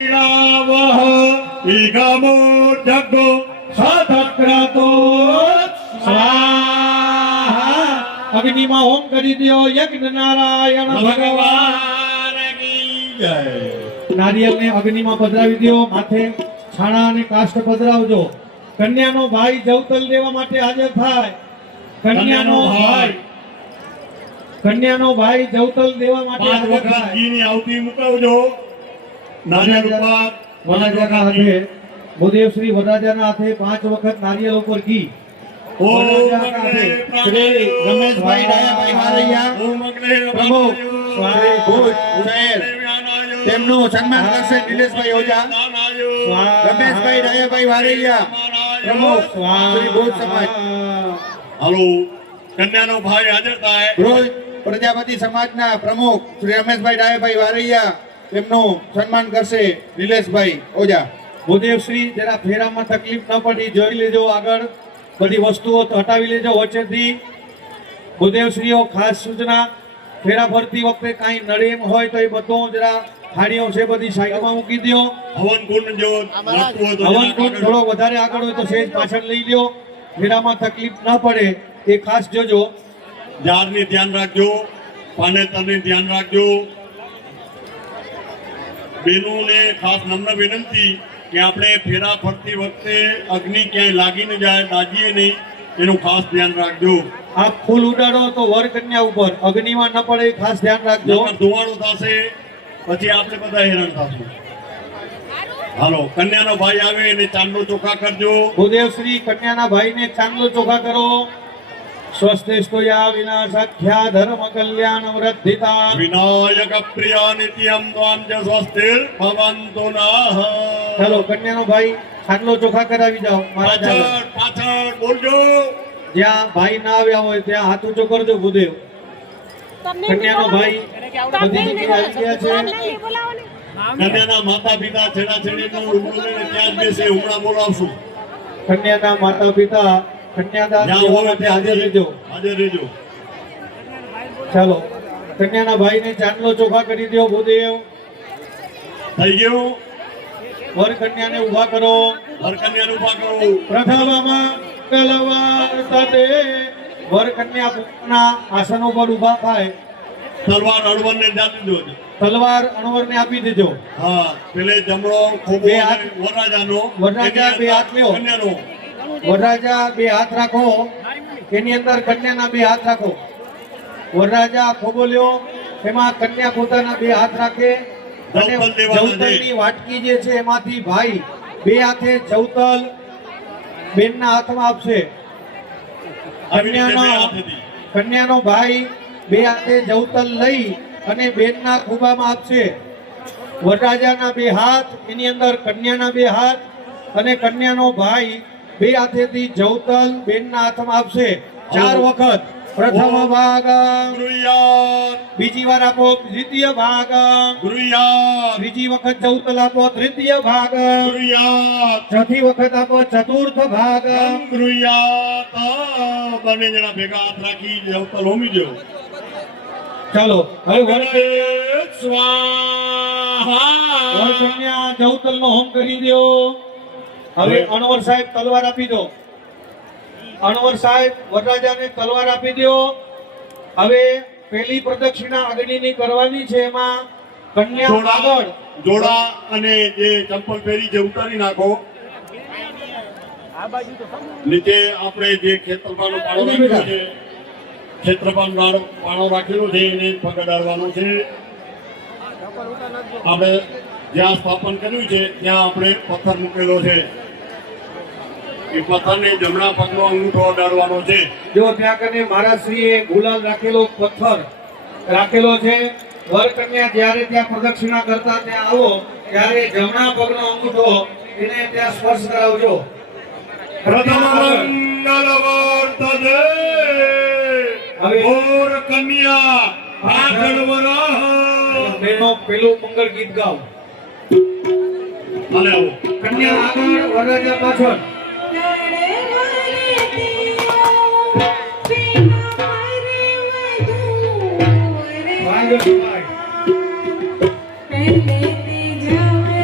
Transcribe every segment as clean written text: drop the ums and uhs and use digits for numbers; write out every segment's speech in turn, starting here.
ઈગમો જગો સતક્રતો સ્વાહા અગ્નિમાં home કરી દો યજ્ઞ નારાયણ ભગવાન કી જય. નારિયેળને અગ્નિમાં પધરાવી દો, માથે છાણા અને કાષ્ઠ પધરાવજો. કન્યાનો ભાઈ જવતલ દેવા માટે હાજર થાય. કન્યાનો ભાઈ જવતલ દેવા માટે 5 હાજર વખત થાય. ઘીની આવતી મુકાવજો. નારિયેળ ઉપર વરરાજાના હાથે ભૂદેવ શ્રી વરરાજાના હાથે 5 વખત નારિયેળ ઉપર ઘી. વરરાજાના હાથે શ્રી રમેશભાઈ ડાયાભાઈ હારૈયા પ્રમુખ શ્રી ભુજ શહેર તેમનું સન્માન કરશે નિલેશભાઈ ઓઝા. રમેશભાઈ ડાયાભાઈ હારૈયા પ્રમુખ શ્રી ભુજ સમાજ. હાલો, કન્યાનો ભાઈ હાજર થાય. ભુજ પ્રજાપતિ સમાજના પ્રમુખ શ્રી રમેશભાઈ ડાયાભાઈ હારૈયા તેમનું સન્માન કરશે નિલેશભાઈ ઓઝા. ભૂદેવ શ્રી જરા ફેરામાં તકલીફ ન પડી જોઈ લેજો. આગળ બધી વસ્તુઓ હટાવી લેજો વચ્ચેથી. ભૂદેવ શ્રીઓ ખાસ સૂચના, ફેરા ફરતી વખતે કાંઈ નડે એમ હોય તો એ બધું જરા થાળીઓ છે બધી સાઈડમાં મૂકી દો. હવન કુંડ જો લાગતું હોય તો હવન કુંડ થોડો વધારે આગળ હોય તો સહેજ પાછળ લઈ લ્યો. ફેરામાં તકલીફ ન પડે એ ખાસ જોજો. ઝાડની ધ્યાન રાખજો, પાનેતરની ધ્યાન રાખજો. બહેનોને ખાસ નમ્ર વિનંતી કે આપણે ફેરા ફરતી વખતે અગ્નિ ક્યાંય લાગી ન જાય, દાજીએ નહીં, એનું ખાસ ધ્યાન રાખજો. આ ફૂલ ઉડાડો તો વર કન્યા ઉપર અગ્નિમાં ન પડે એ ખાસ ધ્યાન રાખજો. નકર ધુવાડો થશે, પછી આપણે બધા હેરાન થશું. હાલો, કન્યાનો ભાઈ આવે એને ચાંદલો ચોખા કરજો. ભૂદેવ શ્રી કન્યાના ભાઈને ચાંદલો ચોખા કરો. સ્વસ્તિસ્તુયા વિનાશાખ્યા ધર્મ કલ્યાણ વૃદ્ધિતા વિનાયક પ્રિયા નિત્યમ ત્વામ ચ સ્વસ્તિર ભવન્તુ નઃ. ચાલો, કન્યાનો ભાઈ ચાંદલો ચોખા કરાવી જાઓ. પાછળ મહારાજ પાછળ બોલજો. જ્યાં ભાઈ ના આવ્યા હોય ત્યાં હાથ ઊંચો કરજો. ભૂદેવ કન્યાનો ભાઈ બધી જગ્યાએ આવી ગયા છે. કન્યાના માતા પિતા છેડા છેડીનો રૂબરૂ લઈને ત્યાં જ બેસે. હમણાં બોલાવશું. કન્યાના માતા પિતા કન્યાદાન જ્યાં દેવા હોય માટે ત્યાં હાજર રહેજો. હાજર રહેજો. ચાલો, કન્યાના ભાઈને ચાંદલો ચોખા કરી દો. ભૂદેવ થઈ ગયું. વર કન્યાને ઊભા કરો. વરકન્યાને ઊભા કરો. પ્રથમમાં કલવાર સાથે વર કન્યા પોતાના આસન ઉપર ઊભા થાય. તલવાર અડવરને જાતી દો. તલવાર અણવરને આપી દેજો. હા, પેલે જમણો ખોબો બે હાથ. વરરાજાનો, વરરાજા બે હાથ લ્યો. કન્યાનો. વરરાજા બે હાથ રાખો, એની અંદર કન્યાના બે હાથ રાખો. વરરાજા ખોબો લ્યો, એમાં કન્યા પોતાના બે હાથ રાખે અને જવતલ દેવાના છે. જવતલની વાટકી જે છે એમાંથી ભાઈ બે હાથે જવતલ બેનના હાથમાં આપશે. આવી રીતે બે કન્યાનો હાથેથી. કન્યાનો ભાઈ બે હાથે જવતલ લઈ અને બેનના ખોબામાં આપશે. વરરાજાના બે હાથ, એની અંદર કન્યાના બે હાથ અને કન્યાનો ભાઈ બે હાથેથી જવતલ બેનના હાથમાં આપશે. 4 વખત. પ્રથમ ભાગ, ગુરુયાત, બીજી વાર આપો દ્વિતીય ભાગ, ગુરુયાત, ત્રીજી વખત જવતલ આપો તૃતીય ભાગ, ગુરુયાત, ચોથી વખત આપો ચતુર્થ ભાગ. ગુરુયાત. બંને જણા ભેગા હાથ રાખી જવતલ હોમી દો. ચાલો, હવે વર સ્વાહા. કન્યા જવતલ નો હોમ કરી દો. હવે અણવર સાહેબ તલવાર આપી દો. અણવર સાહેબ વરરાજાને તલવાર આપી દો. હવે પહેલી પ્રદક્ષિણા અગ્નિની કરવાની છે. એમાં કન્યા આગળ જોડા અને જે ચંપલ પહેરી છે ઉતારી નાખો. નીચે આપણે જે ક્ષેત્રપાળનો પાળો રાખ્યો છે, ક્ષેત્રપાળ પાળો રાખેલો છે એને પગડાડવાનો છે. આપણે જ્યાં સ્થાપન કર્યું છે ત્યાં આપણે પથ્થર મૂકેલો છે. એ પથ્થરને જમણા પગનો અંગૂઠો અડાડવાનો છે. જો ત્યાં કને મહારાજશ્રીએ ગુલાલ રાખેલો પથ્થર રાખેલો છે. વર કન્યા જ્યારે ત્યાં પ્રદક્ષિણા કરતા ત્યાં આવો ત્યારે જમણા પગનો અંગૂઠો એને ત્યાં સ્પર્શ કરાવજો. પ્રથમ મંગલ વર્તતે હવે ઓર કન્યા પાછળ વરહ. બહેનો પેલું મંગળ ગીત ગાઓ. હાલે આવો. કન્યા આગળ, વરરાજા પાછળ. पहले ते जावे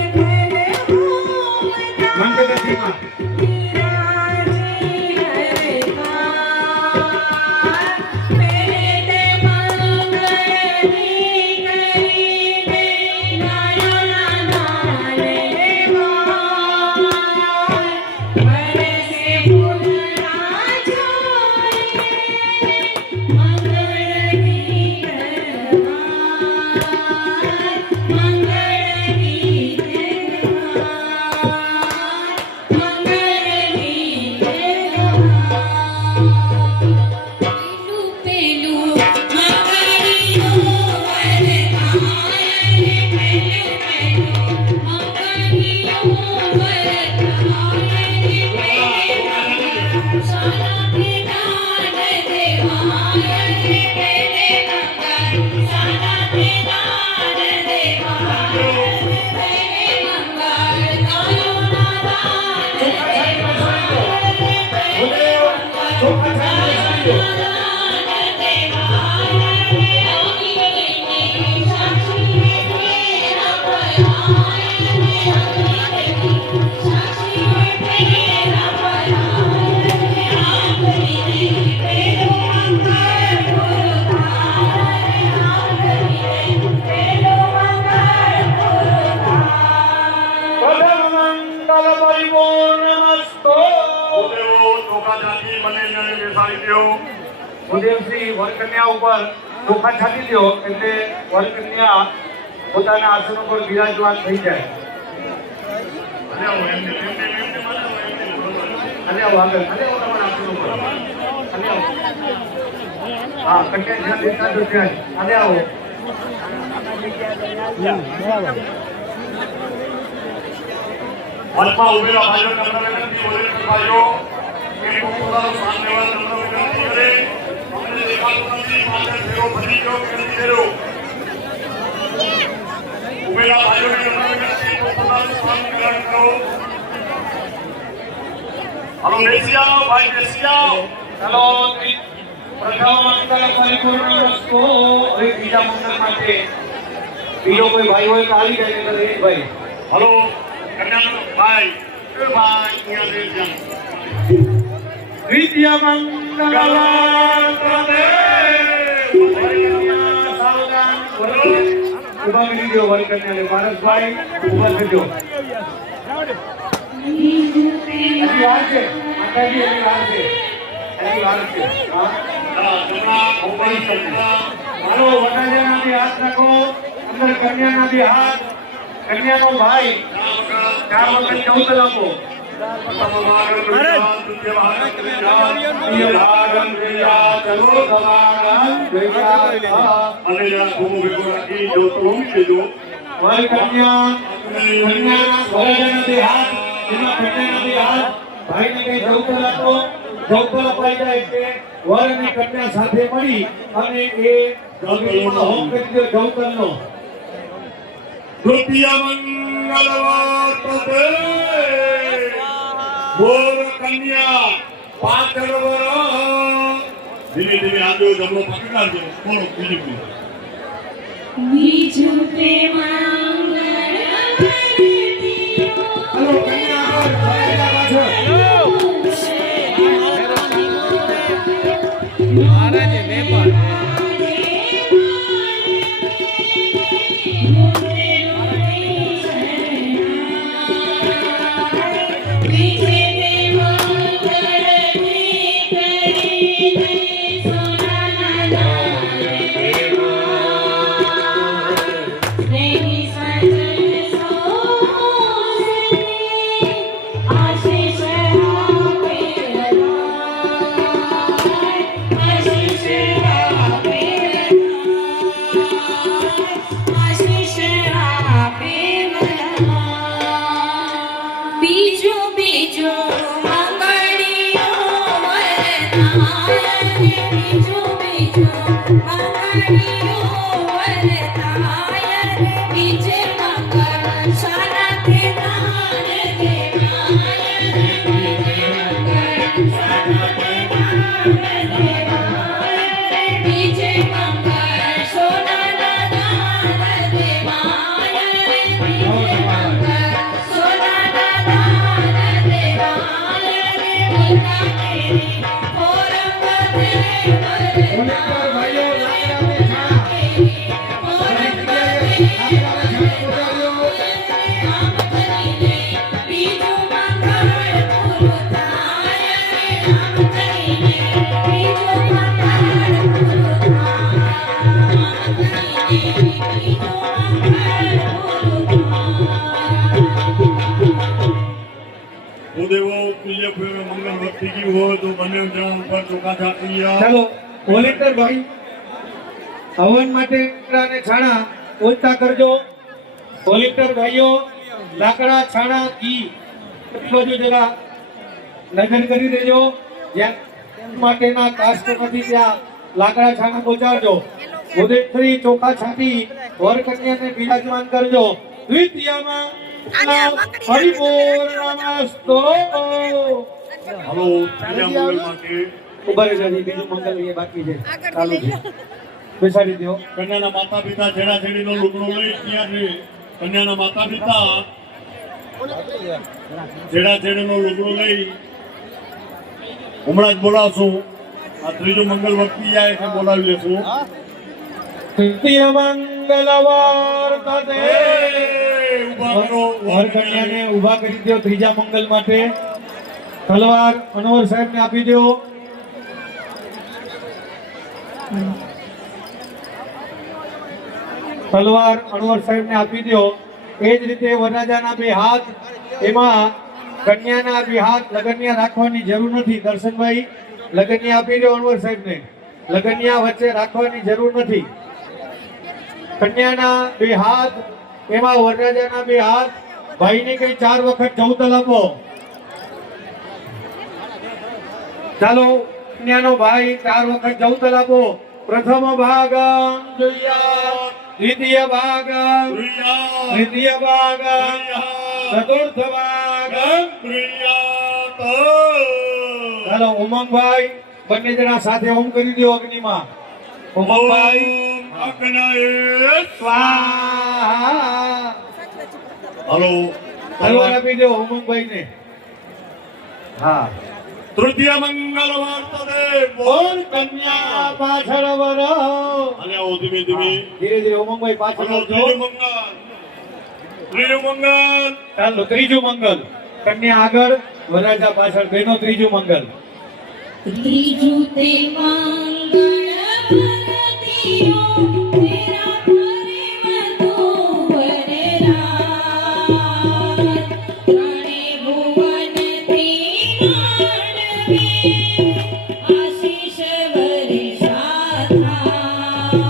ચોખા ચાટી બનીને બેસાડી દો. ભૂદેવસિંહ વરકન્યા ઉપર ચોખા છાંટી દો એટલે વરકન્યા પોતાના આસન ઉપર બિરાજમાન થઈ જાય. અને આવો, એમને માનો, એમને બોલો. અને આવો આગળ, અને આવો તમારા આસન ઉપર. અને આવો. હા, કન્યા જ્યાં દેખાતો ત્યાં જ. અને આવો. હાથમાં ઉભેલા ભાઈઓ તમને વિનંતી, વડીલ ભાઈઓ કે પોતાનું સ્થાન લેવા તમને વિનંતી કરે. અમને દેખાતું નથી, પાછળ ફેરો ફરી ગયો, વિનંતી કરો. ઉભેલા ભાઈઓને તમને વિનંતી, પોતાનું સ્થાન ગ્રહણ કરો. હાલો, બેસી આવો ભાઈ, બેસી આવો. ચાલો, પ્રથમ મંગળ પરિપૂર્ણ વસ્તુ. હવે બીજા મંગળ માટે બીજો કોઈ ભાઈ હોય તો આવી જાય ને ભાઈ. હાલો, કન્યાનો ભાઈ, એ ભાઈ અહીંયા બેસી જાઓ. દ્વિતીય મંગળ ઉભા કરી દો વરકન્યાને. માનસભાઈ ઉભા થજો. એની વાર છે માતાજી, એની વાર છે, એની વાર છે. હા, હાલો, વરરાજાના બે હાથ રાખો, અંદર કન્યાના બે હાથ. કન્યાનો ભાઈ 4 વખત ચૌદ આપો. અને જરા ખૂબ ભેગો રાખી જો તો ઊંઘી દેજો. કન્યાના બે હાથ, એમાં કન્યાના બે હાથ. ભાઈને કઈ જવતર આપો. જવતર અપાઈ જાય એટલે વર અને કન્યા સાથે મળી અને એ અગ્નિમાં હોમ કરી દો જવતરનો. તૃતીય મંગળવાર્તે બોલ કન્યા પાછળ વરો. ધીમે ધીમે આજો જમણો પકડી રાખજો. થોડો બીજું બીજું પ્રેમા હાલો, કન્યા આગળ, ભાઈ પાછળ. મહારાજે વેપાર ચાલો, વોલેન્ટિયર ભાઈ હવન માટે લાકડા અને છાણા ઓછા કરજો. વોલેન્ટિયર ભાઈઓ લાકડા, છાણા, ઘી બાજુ જરા નજર કરી દેજો. જ્યાં માટેના કાસ્ટ નથી ત્યાં લાકડા, છાણા પહોંચાડજો. ઉદયશ્રી ચોખા છાંટી વર કન્યાને બિરાજમાન કરજો. દ્વિતીયમાં પરિપૂર્ણમસ્તુ. હાલો, ત્રીજા મંગળ માટે ઉભા રહેજો. બીજું મંગળ એ બાકી છે, ચાલુ છે. બેસાડી દો. કન્યાના માતા પિતા છેડા છેડીનો લુગડો લઈ ત્યાં છે. કન્યાના માતા પિતા છેડા છેડીનો લુગડો લઈ હમણાં જ બોલાવશું. આ ત્રીજું મંગળ વખતી જાય એટલે બોલાવી લેશું. તૃતીય મંગલ વર્તતે. ઉભા કરો. વર કન્યાને ઉભા કરી દો ત્રીજા મંગલ માટે. તલવાર અનવર સાહેબને આપી દો. તલવાર અનવર સાહેબને આપી દો. એ જ રીતે વરરાજાના બે હાથ, એમાં કન્યાના બે હાથ લગનિયા રાખવાની જરૂર નથી. દર્શનભાઈ, લગનિયા આપી દો અનવર સાહેબને. લગનિયા વચ્ચે રાખવાની જરૂર નથી. કન્યાના બે હાથ, એમાં વરરાજાના બે હાથ. ભાઈને કઈ 4 વખત જવતલ આપો. ચાલો, કન્યાનો ભાઈ 4 વખત જવતલ આપો. પ્રથમ ભાગ દ્વિતીય ભાગ, તૃતીય ભાગ, ચતુર્થ ભાગ. ચાલો ઉમંગભાઈ, બંને જણા સાથે ઓમ કરી દો અગ્નિમાં. ઉમંગભાઈ સ્વાહા. હલો, તલવાર આપી દો ઉમંગભાઈ ને. હા, તૃતીય મંગલ વાર્તદે બોલ કન્યા પાછળ વરો. અને આવો ધીમે ધીમે. ધીરે ધીરે ઉમંગભાઈ પાછળ આવજો. ત્રીજું મંગલ, ત્રીજું મંગલ. ચાલો ત્રીજું મંગલ. કન્યા આગળ, વરરાજા પાછળ, બેનો ત્રીજું મંગલ. ત્રીજું તે મંગળ વરદિયો તેરા પ્રેમ તો વરરાજ. ત્રણે ભુવનથી માંડવે આશીષ વર્ષા થાય.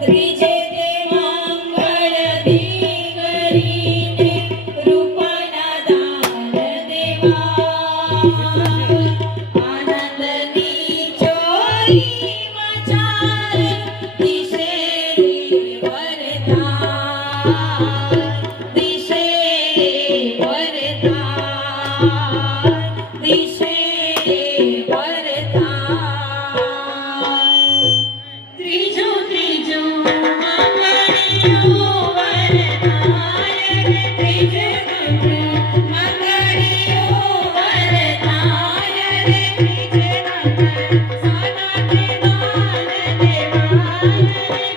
ત્રીજે તે મંગળ દીકરીને રૂપના દાન દેવા. આનંદની ચોરી મચાર દિશે વરદાન. દિશે વરદાન. દિશે વરદાન. ત્રીજું મંગળિયો વરદાન. ત્રીજું મંગળિયો વરદાન.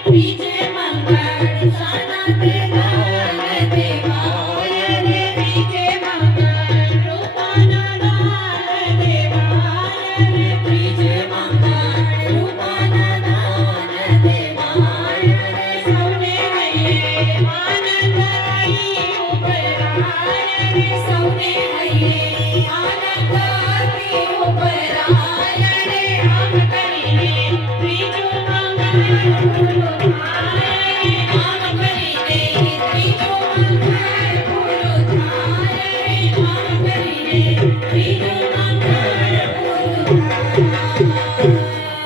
ત્રીજે મંગળ સાના તે દાન દેવાય. ત્રીજે મંગળ રૂપાના દાન દેવાય. ત્રીજે મંગળ રૂપાના દાન દેવાય. સૌને હૈયે આનંદ આવી ઉપરાય. સૌને હૈયે આનંદ આવી ઉપરાય. આમ કરીને ત્રીજું મંગળ પૂરું થાય. આમ કરીને ત્રીજું મંગળ પૂરું થાય. આમ કરીને ત્રીજું મંગળ પૂરું થાય.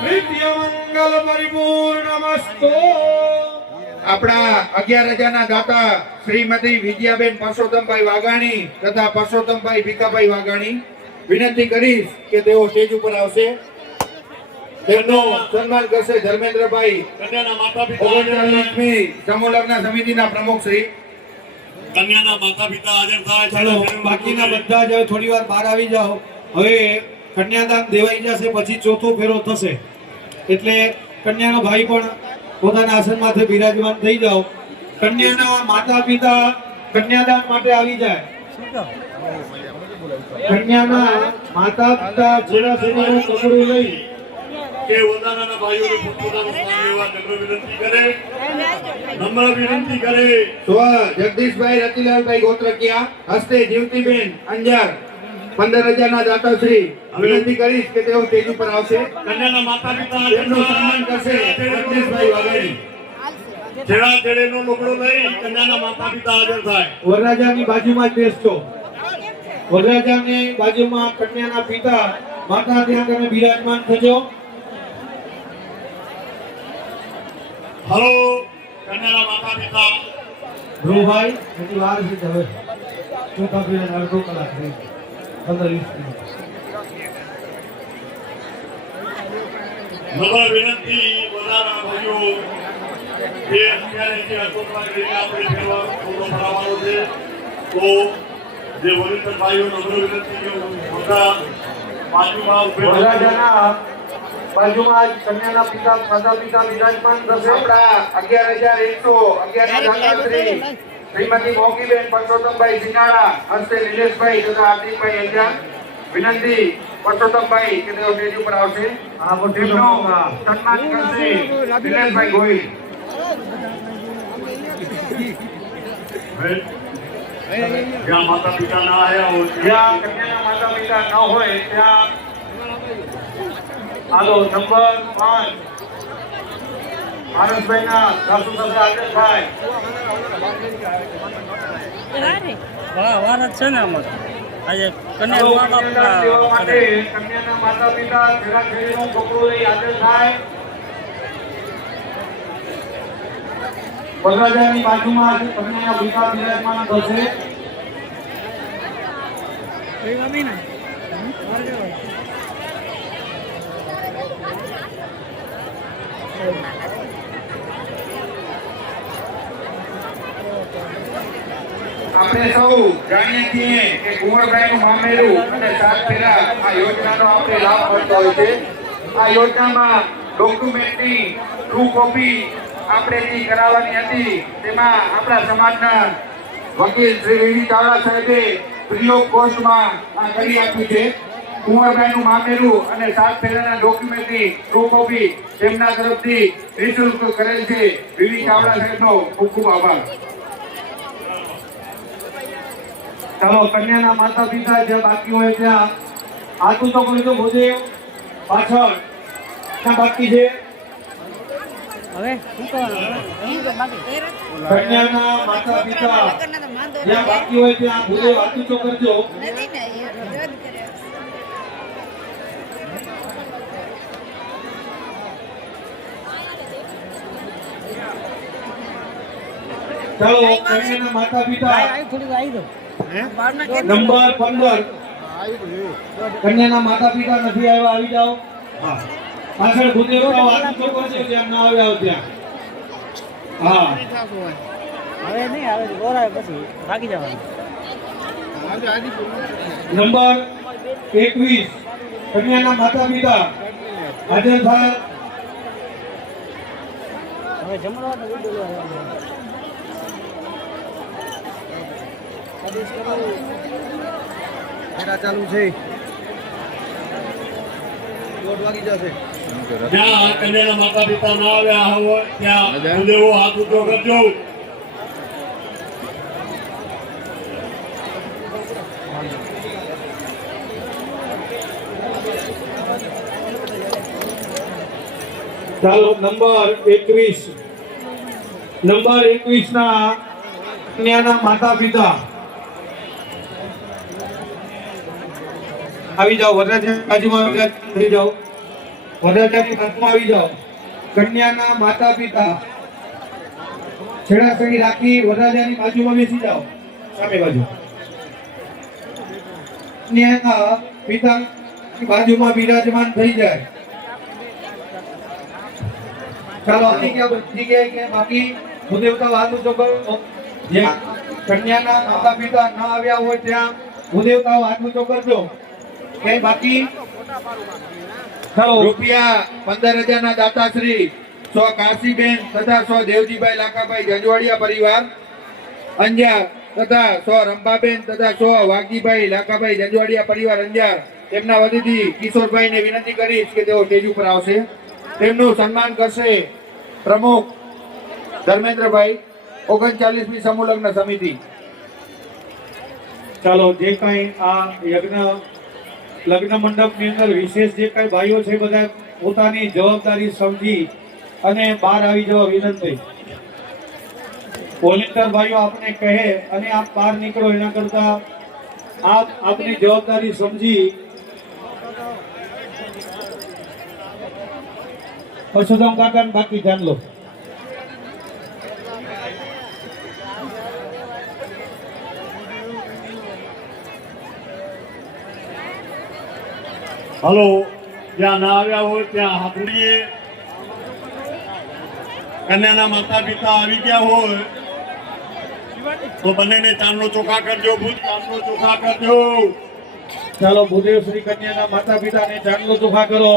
તૃતીય મંગલ પરિપૂર્ણમસ્તુ. આપણા 11 રજાના દાતા શ્રીમતી વિજયાબેન પરસોત્તમભાઈ વાઘાણી તથા પરસોત્તમભાઈ ભીખાભાઈ વાઘાણી વિનંતી કરીશ કે તેઓ સ્ટેજ ઉપર આવશે. તેમનું સન્માન કરશે ધર્મેન્દ્રભાઈ, કન્યાના માતા પિતા હાજર થાય. 39મી સમૂહ લગ્ન સમિતિના પ્રમુખ શ્રી. કન્યાના માતા પિતા હાજર થાય. ચાલો બાકીના બધા જ હવે થોડી વાર બહાર આવી જાઓ. હવે કન્યાદાન દેવાઈ જશે, પછી ચોથો ફેરો થશે. એટલે કન્યાનો ભાઈ પણ પોતાના આસનમાંથી બિરાજમાન થઈ જાઓ. કન્યાના માતા પિતા કન્યાદાન માટે આવી જાય. કન્યાના માતા પિતા છેડા છેડાનું કપડું લઈ કે વધારાના ભાઈઓને પોતપોતાનું સ્થાન લેવા નમ્ર વિનંતી કરે. સ્વ જગદીશભાઈ રતિલાલભાઈ ગોત્રકિયા હસ્તે જીવતીબેન અંજાર 15 રજાના દાતા શ્રી વિનંતી કરીશ કે તેઓ સ્ટેજ ઉપર આવશે. કન્યાના માતા પિતા હાજર તેમનું સન્માન કરશે જગદીશભાઈ વાઘાણી. છેડા છેડેનો લોકડો લઈ કન્યાના માતા પિતા હાજર થાય. વરરાજાની બાજુમાં જ બેસજો. વરરાજાની બાજુમાં કન્યાના પિતા માતા ત્યાં તમે બિરાજમાન થજો. હલો, કન્યાના માતા પિતા ધ્રુવભાઈ, હજી વાર છે તો હવે ચોથા ફેરા અડધો કલાક રહી, 15-20 મિનિટ. નમ્ર વિનંતી વધારાના ભાઈઓ જે અત્યારે જે અશોકના કરીને આપણે ફેરવાનો ફોટો ભરાવવાનો છે, તો જે વરિષ્ઠ ભાઈઓ નમ્ર વિનંતી કે મોટા બાજુમાં ઉભે વરરાજાના બાજુમાં જ કન્યાના પિતા માતા પિતા બિરાજમાન થશે. આપણા 11,111 દાતા શ્રી શ્રીમતી મોગીબેન પરસોત્તમભાઈ સિંગાળા હસ્તે નિલેશભાઈ તથા હાર્દિકભાઈ અંજાર વિનંતી પરસોત્તમભાઈ કે તેઓ સ્ટેજ ઉપર આવશે. તેમનું સન્માન કરશે દિનેશભાઈ ગોહિલ. જ્યાં માતા પિતા ના આવ્યા હોય જ્યાં કન્યાના માતા પિતા ન હોય ત્યાં હાલો નંબર 5 આનંદભાઈના સાસુ સસરા આદિલભાઈ. વાર જ છે ને અમારે આજે હાલો, કન્યા મા કન્યાદાન દેવા માટે બાપ કન્યાના માતા પિતા છેડા છેડીનું કપડું લઈ આદિલભાઈ. વરરાજાની બાજુમાં કન્યાના પિતા બિરાજમાન થશે. આપણે સૌ જાણીએ છીએ કે કુંવરબાઈનું મામેરું અને સાત ફેરા આ યોજનાનો આપણે લાભ મળતો હોય છે. આ યોજનામાં ડોક્યુમેન્ટની ટ્રુ કોપી આપણે જે કરાવવાની હતી તેમાં આપણા સમાજના વકીલ શ્રી વીવી ચાવડા સાહેબે ફ્રી ઓફ કોસ્ટમાં આ કરી આપ્યું છે. કુંવરબાઈનું મામેરું અને સાત ફેરાના ડોક્યુમેન્ટની ટ્રુ કોપી તેમના તરફથી નિઃશુલ્ક કરેલ છે. વીવી ચાવડા સાહેબનો ખૂબ ખૂબ આભાર. ચાલો કન્યાના માતા પિતા જ્યાં બાકી હોય ત્યાં હાથ ઊંચો કરજો. ભૂદેવ પાછળ ક્યાં બાકી છે? હવે શું કરવાનું કન્યાના માતા પિતા જ્યાં બાકી હોય ત્યાં ભૂદેવ હાથ ઊંચો કરજો. ચાલો કન્યાના માતા પિતા થોડીક આવી દો નંબર 15 કન્યાના માતા પિતા નથી આવ્યા, આવી જાઓ. હા, પાછળ ભૂદેવ હાથ ઊંચો કરજો જ્યાં ના આવ્યા હોય ત્યાં. હા, હવે નહીં આવે ગોરાય પછી ભાગી જવાનું નંબર 21 કન્યાના માતા પિતા આદિલભાઈ. હવે જમણવાનો વિડીયો ચાલુ છે જ્યાં કન્યાના માતા પિતા ના આવ્યા હોય ત્યાં ભૂદેવો હાથ ઊંચો કરજો. ચાલો નંબર 21 ના કન્યાના માતા પિતા આવી જાઓ. વરરાજા બાજુમાં આવી જાઓ. વરરાજાની બાજુમાં આવી જાઓ. કન્યાના માતા પિતા છેડા છેડી રાખી વરરાજાની બાજુમાં બેસી જાઓ. સામે બાજુ કન્યાના પિતાની બાજુમાં બિરાજમાન થઈ જાય. ચાલો આની ક્યાં બધી ગયા કે બાકી ભૂદેવતા વાત ઊંચો કરો. જ્યાં કન્યાના માતા પિતા ન આવ્યા હોય ત્યાં ભૂદેવતા વાત ઊંચો કરજો. કે બાકી ચાલો રૂપિયા 15,000 ના દાતાશ્રી સો કાશીબેન તથા સો દેવજીભાઈ લાખાભાઈ જંજવાડિયા પરિવાર અંજાર તથા સો રંભાબેન તથા સો વાઘજીભાઈ લાખાભાઈ જંજવાડિયા પરિવાર અંજાર તેમના વતીથી કિશોરભાઈને વિનંતી કરીશ કે તેઓ સ્ટેજ ઉપર આવશે. તેમનું સન્માન કરશે પ્રમુખ ધર્મેન્દ્રભાઈ 39મી સમૂહ લગ્ન સમિતિ. ચાલો જે કઈ આ લગ્ન મંડપની અંદર વિશેષ જે કઈ ભાઈઓ છે બધા પોતાની જવાબદારી સમજી અને બહાર આવી જવા વિનંતી. વોલેન્ટિયર ભાઈઓ આપને કહે અને આપ બહાર નીકળો એના કરતા આપ આપની જવાબદારી સમજી પરસોત્તમ કાકાને બાકી જાણ લો. હલો, જ્યાં ના આવ્યા હોય ત્યાં હાથ ઉડીએ. કન્યાના માતા પિતા આવી ગયા હોય તો બંનેને ચાંદલો ચોખા કરજો. ભૂત ચાંદલો ચોખા કરજો. ચાલો ભૂદેવ શ્રી કન્યાના માતા પિતાને ચાંદલો ચોખા કરો.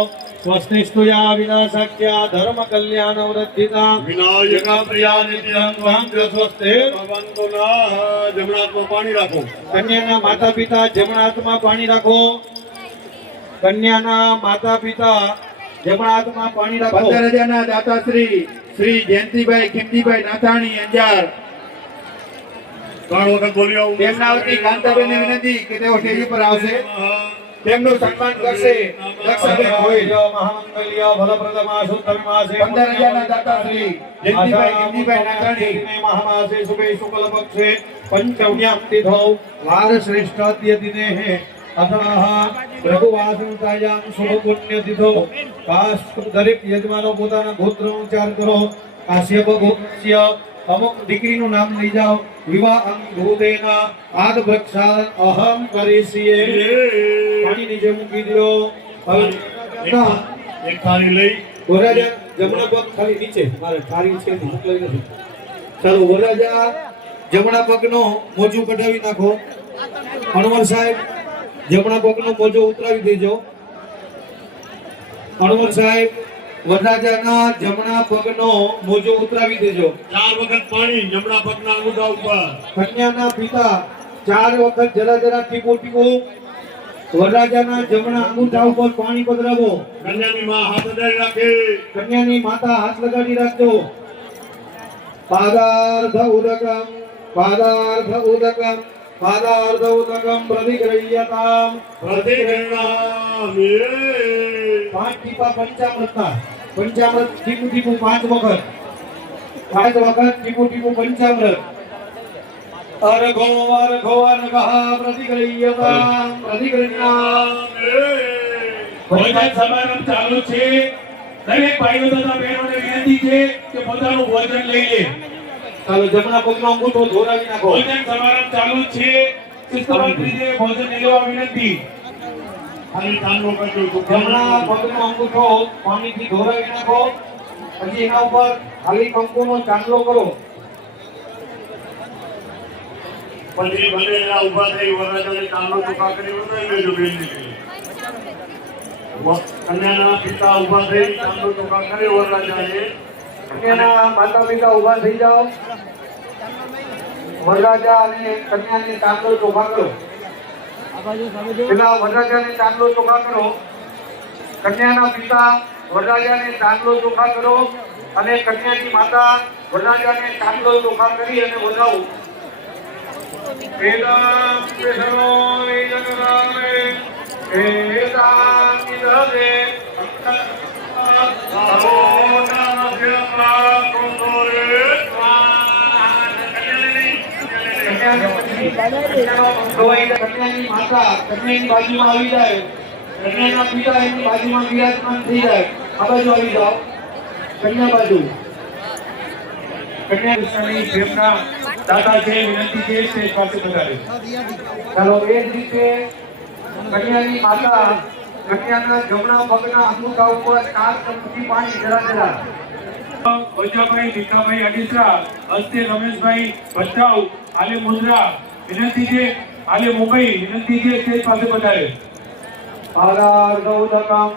સ્વસ્તિસ્તુયા વિનાશાખ્યા ધર્મ કલ્યાણ વૃદ્ધિતા વિનાયકા પ્રિયા નિત્યં સ્વસ્તિર. ભગવંતોના જમણા હાથમાં પાણી રાખો. કન્યાના માતા પિતા જમણા હાથમાં પાણી રાખો. કન્યાના માતા પિતા જમણા હાથમાં પાણી રાખો. 15,000 ના દાતા શ્રી જયંતિભાઈ ખીમજીભાઈ નાથાણી અંજાર 3 વખત બોલી આવું. તેમના વતી કાંતાબેનને વિનંતી કે તેઓ સ્ટેજ ઉપર આવશે, તેમનું સન્માન કરશે. રક્ષાબેન ગોહિલ. મહામંગલ્ય ફલપ્રદમા શુદ્ધ માસે 15,000 ના દાતા શ્રી જયંતિભાઈ ખીમજીભાઈ નાથાણી મહામાસે શુભે શુક્લ પક્ષે પંચમ્યામ તિથૌ વાર શ્રેષ્ઠાદ્ય દિનેઃ અથઃ રઘુવાસનતાયામ શુભ પુણ્ય તિથો. દરેક યજમાનો પોતાના ગોત્રનો ઉચ્ચાર કરો. કાશ્યપ ગોત્રસ્ય અમુક દીકરીનું નામ લઈ જાઓ. વિવાહ અંગૂતેના આદ વૃક્ષાન અહમ કરીસીએ. પાણી નીચે મૂકી દો. એક થાળી લઈ વરરાજા જમણા પગ ખાલી નીચે, મારે થાળી છે નહીં, મોકલાવી નથી. ચાલો વરરાજા જમણા પગનો મોજું કઢાવી નાખો. અણવર સાહેબ જમણા પગનો મોજો ઉતરાવી દેજો. અણવર સાહેબ વરરાજાના જમણા પગનો મોજો ઉતરાવી દેજો. 4 વખત પાણી જમણા પગના અંગૂઠા ઉપર. કન્યાના પિતા 4 વખત જરા જરા ટીપો ટીપો વરરાજાના જમણા અંગૂઠા ઉપર પાણી પધરાવો. કન્યાની માં હાથ અડાડી રાખે. કન્યાની માતા હાથ લગાડી રાખજો. પાદાર્ધ ઉદકમ પાદાર્ધ ઉદકમ પાદાર્ધ ઉદકમ પ્રતિગ્રહ્યતામ. પ્રતિગ્રહણામિ. 5 ટીપા પંચામૃતના. પંચામૃત ટીપું ટીપું 5 વખત. 5 વખત ટીપું ટીપું પંચામૃત. અર્ઘો અર્ઘો અર્ઘઃ પ્રતિગ્રહ્યતામ પ્રતિગ્રહ્ણામિ. ભોજન સમારંભ ચાલુ છે. દરેક ભાઈઓ તથા બહેનોને વિનંતી છે કે પોતાનું ભોજન લઈ લે. ચાલો જમણા પગનો અંગૂઠો દોરાવી નાખો. ભોજન સમારંભ ચાલુ છે. શિસ્તબદ્ધ રીતે ભોજન લઈ લેવા વિનંતી. ખાલી કાનનો કરજો. જમણા પગનો અંગૂઠો પાણીથી ધોરાવી નાખો. પછી એના ઉપર ખાલી કંકુનો ચાંદલો કરો. પછી બંનેના ઊભા થઈ વરરાજાને કાનનો ટૂંકા કરી ઉતરી લેજો બેનની. કન્યાના પિતા ઊભા થઈ કાનનો ટૂંકા કરી વરરાજાને. કન્યાના માતા પિતા ઊભા થઈ જાઓ. વરરાજા અને કન્યાને ચાંદલો ચોખા કરો. પેલા વરરાજાને ચાંદલો ચોખા કરો. કન્યાના પિતા વરરાજાને ચાંદલો ચોખા કરો અને કન્યાની માતા વરરાજાને ચાંદલો ચોખા કરી અને વધાવો. વેદમ વિષ્ણુ વેદનામે વેદાં નિદરે કન્યાની માતા કન્યાની બાજુમાં આવી જાય. કન્યાના પિતા એની બાજુમાં વિરાજમાન થઈ જાય. આ બાજુ આવી જાઓ. કન્યા બાજુ. કન્યા વિષયની પ્રેમના દાદા છે, વિનંતી છે સ્ટેજ પાસે પધારે. ચાલો એ જ રીતે કન્યાની માતા કન્યાના જમણા પગના અંગૂઠા ઉપર 4 ચમચી પાણી જરા જરા. ભોજાભાઈ ભીખાભાઈ અડીસરા હસ્તે રમેશભાઈ ભટ્ટાઉ આલે મુંદ્રા વિનંતી છે. આલે મુંબઈ વિનંતી છે સ્ટેજ પાસે પધારે. આધાર ગૌતકમ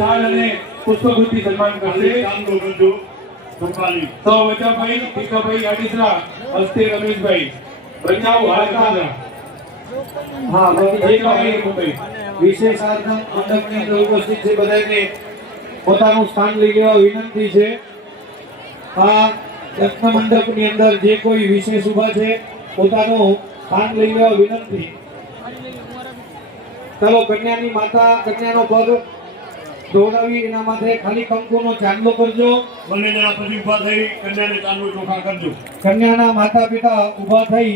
થાળ અને પુષ્પગુચ્છથી સન્માન કરશે. કાનનો કરજો. સંભાળી. તો ભોજાભાઈ ભીખાભાઈ અડીસરા હસ્તે રમેશભાઈ ભટ્ટાઉ આલે મુંદ્રા. હા ભીખાભાઈ મુંબઈ. વિશેષ આરાધના મંડપની અંદર ઉપસ્થિત છે બધાને પોતાનું સ્થાન લઈ લેવા વિનંતી છે. આ રત્ન મંડપની અંદર જે કોઈ વિશેષ ઉભા છે પોતાનું સ્થાન લઈ લેવા વિનંતી. ચાલો કન્યાની માતા કન્યાનો પગ દોડાવી એના માથે ખાલી કંકુનો ચાંદલો કરજો. બંને જણા પછી ઊભા થઈ કન્યાને કાનનો ચોખા કરજો. કન્યાના માતા પિતા ઊભા થઈ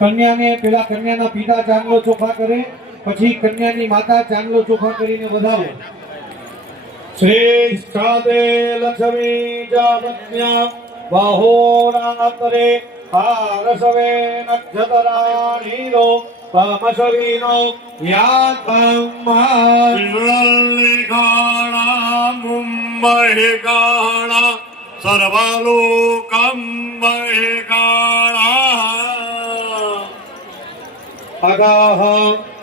કન્યાના પિતા ચાંદલો ચોખા કરે. પછી કન્યાની માતા ચાંદલો ચોખા કરીને વધાવો. શ્રેષ્ઠાદે લક્ષ્મી જામન્યા બાહોરાતરે આરસવે નક્ષતરાણીનો પામશવીનો યાતમ્મા. ગાણા મુંબઈ ગાણા સર્વલોકમ ગાણા. આગાહ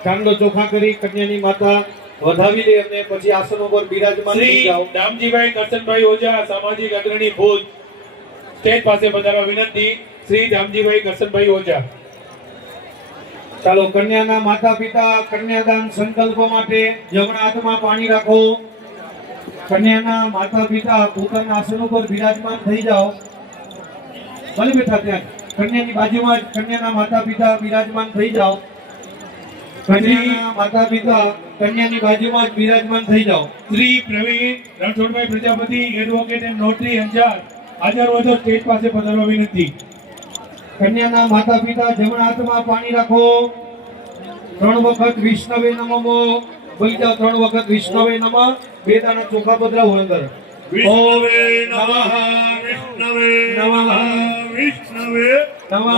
ચાંદલો ચોખા કરી કન્યાની માતા વધાવી દે અને પછી આસન ઉપર બિરાજમાન થઈ શ્રી જાઓ. દામજીભાઈ કરશનભાઈ ઓઝા સામાજિક અગ્રણી ભુજ સ્ટેજ પાસે પધારવા વિનંતી. શ્રી દામજીભાઈ કરશનભાઈ ઓઝા. ચાલો કન્યાના માતા પિતા કન્યાદાન સંકલ્પ માટે જમણા હાથમાં પાણી રાખો. કન્યાના માતા પિતા પોતાના આસન ઉપર બિરાજમાન થઈ જાઓ. ભલે બેઠા ત્યાં કન્યાની બાજુમાં જ કન્યાના માતા પિતા બિરાજમાન થઈ જાઓ. કન્યાના માતા પિતા કન્યાની બાજુમાં જ બિરાજમાન થઈ જાઓ. Shri Pravin Ranchhodbhai Prajapati advocate and notary Anjar હાજર હોય તો સ્ટેજ પાસે પધારવા વિનંતી. કન્યાના માતા પિતા જમણા હાથમાં પાણી રાખો. 3 વખત વિષ્ણવે નમઃ બોલી જાઓ. 3 વખત વિષ્ણવે નમઃ. 2 દાણા ચોખા પધરાવો અંદર. વિષ્ણવે નમઃ વિષ્ણવે નમઃ વિષ્ણવે નમઃ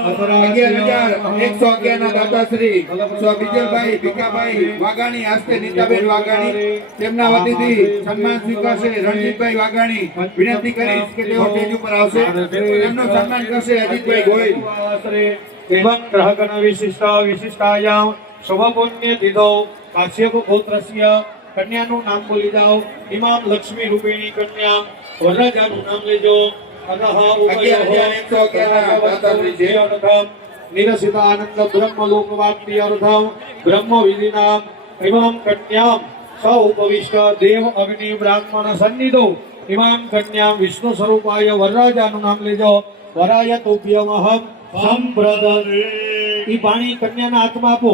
11,111 ના દાતાશ્રી સ્વ વિજયભાઈ ભીખાભાઈ વાઘાણી હસ્તે નીતાબેન વાઘાણી તેમના વતીથી સન્માન સ્વીકારશે રણજીતભાઈ વાઘાણી. વિનંતી કરીશ કે તેઓ સ્ટેજ ઉપર આવશે. તેમનું સન્માન કરશે અજીતભાઈ ગોહિલ. एवं ग्रहगण विशिष्टायां शुभपुण्य तिथौ काश्यप गोत्रस्य कन्याનું નામ બોલી જાઓ. ઇમામ લક્ષ્મી રૂપિણી કન્યા વરરાજાનું નામ લેજો. અનહ ઉભયોરથમ નિરસિત આનંદ બ્રહ્મલોકવાપ્ત્યર્થમ બ્રહ્મ વિધિનામ ઇમામ કન્યામ સ ઉપવિષ્ટ દેવ અગ્નિ બ્રાહ્મણ સન્નિધો ઇમામ કન્યામ વિષ્ણુ સ્વરૂપાય વરરાજાનું નામ લેજો. વરાય તુભ્યમહમ સંપ્રદને. ઈ પાણી કન્યાના હાથમાં આપો.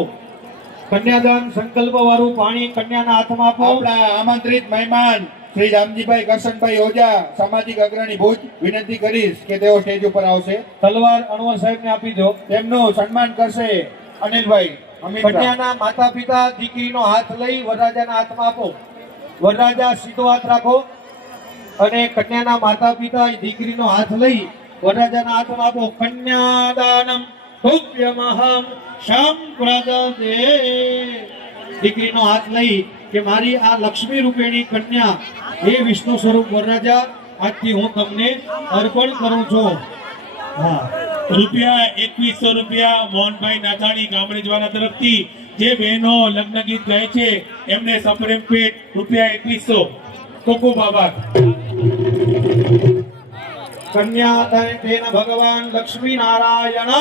કન્યાદાન સંકલ્પ વાળું પાણી કન્યાના હાથમાં આપો. આપણા આમંત્રિત મહેમાન શ્રી રામજીભાઈ કરશનભાઈ ઓજા સામાજિક અગ્રણી ભુજ વિનંતી કરીશ કે તેઓ સ્ટેજ ઉપર આવશે. તલવાર અણવર સાહેબને આપી દો. તેમનું સન્માન કરશે અનિલભાઈ અમિતભાઈ. કન્યાના માતા પિતા દીકરીનો હાથ લઈ વરરાજાના હાથમાં આપો. વરરાજા સીધો હાથ રાખો અને કન્યાના માતા પિતા દીકરીનો હાથ લઈ વરરાજાના હાથમાં આપો. કન્યાદાનમ તુભ્યમહમ સંપ્રદતે. દીકરીનો હાથ લઈ કે મારી આ લક્ષ્મી રૂપેણી કન્યા હે વિષ્ણુ સ્વરૂપ વરરાજા આજથી હું તમને અર્પણ કરું છું. હા, રૂપિયા 2100 રૂપિયા મોહનભાઈ નાથાણી ગામરેજવાના તરફથી જે બહેનો લગ્ન ગીત ગાય છે એમને સપ્રેમ પેટ રૂપિયા 2100. ખૂબ ખૂબ આભાર. કન્યા તેન ભગવાન લક્ષ્મી નારાયણ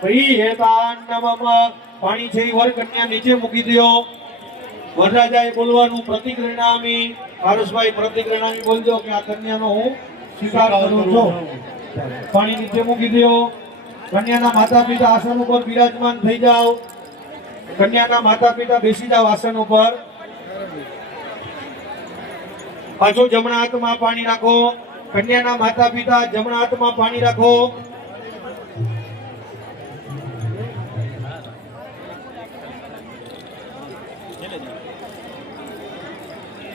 પ્રિયતાન નમઃ. પાણી છે ઈ વર કન્યા નીચે મૂકી દો. વરરાજાએ બોલવાનું પ્રતિક રેણામી. પારસભાઈ પ્રતિક રેણામી બોલજો કે આ કન્યાનો હું સ્વીકાર કરું છું. પાણી નીચે મૂકી દો. કન્યાના માતા પિતા આસન ઉપર બિરાજમાન થઈ જાઓ. કન્યાના માતા પિતા બેસી જાઓ આસન ઉપર. પાછું જમણા હાથમાં પાણી રાખો. કન્યાના માતા પિતા જમણા હાથમાં પાણી રાખો.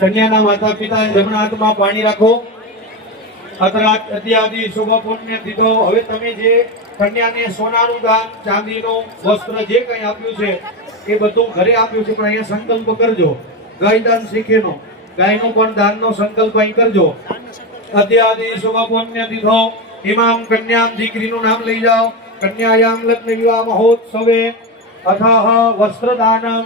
કન્યાના માતા પિતા જમણા હાથમાં પાણી રાખો. અત્યાદી શુભ પુણ્ય દીધો. હવે તમે જે કન્યાને સોનાનું દાન ચાંદીનું વસ્ત્ર જે કંઈ આપ્યું છે એ બધું ઘરે આપ્યું છે, પણ અહીંયા સંકલ્પ કરજો ગાય દાન શીખેનો. ગાયનો પણ દાનનો સંકલ્પ અહીં કરજો. અત્યાદિ શુભ પુણ્ય દીધો. ઇમામ કન્યામ દીકરીનું નામ લઈ જાઓ. કન્યાયામ લગ્ન વિવાહ મહોત્સવે અથઃ વસ્ત્રદાનમ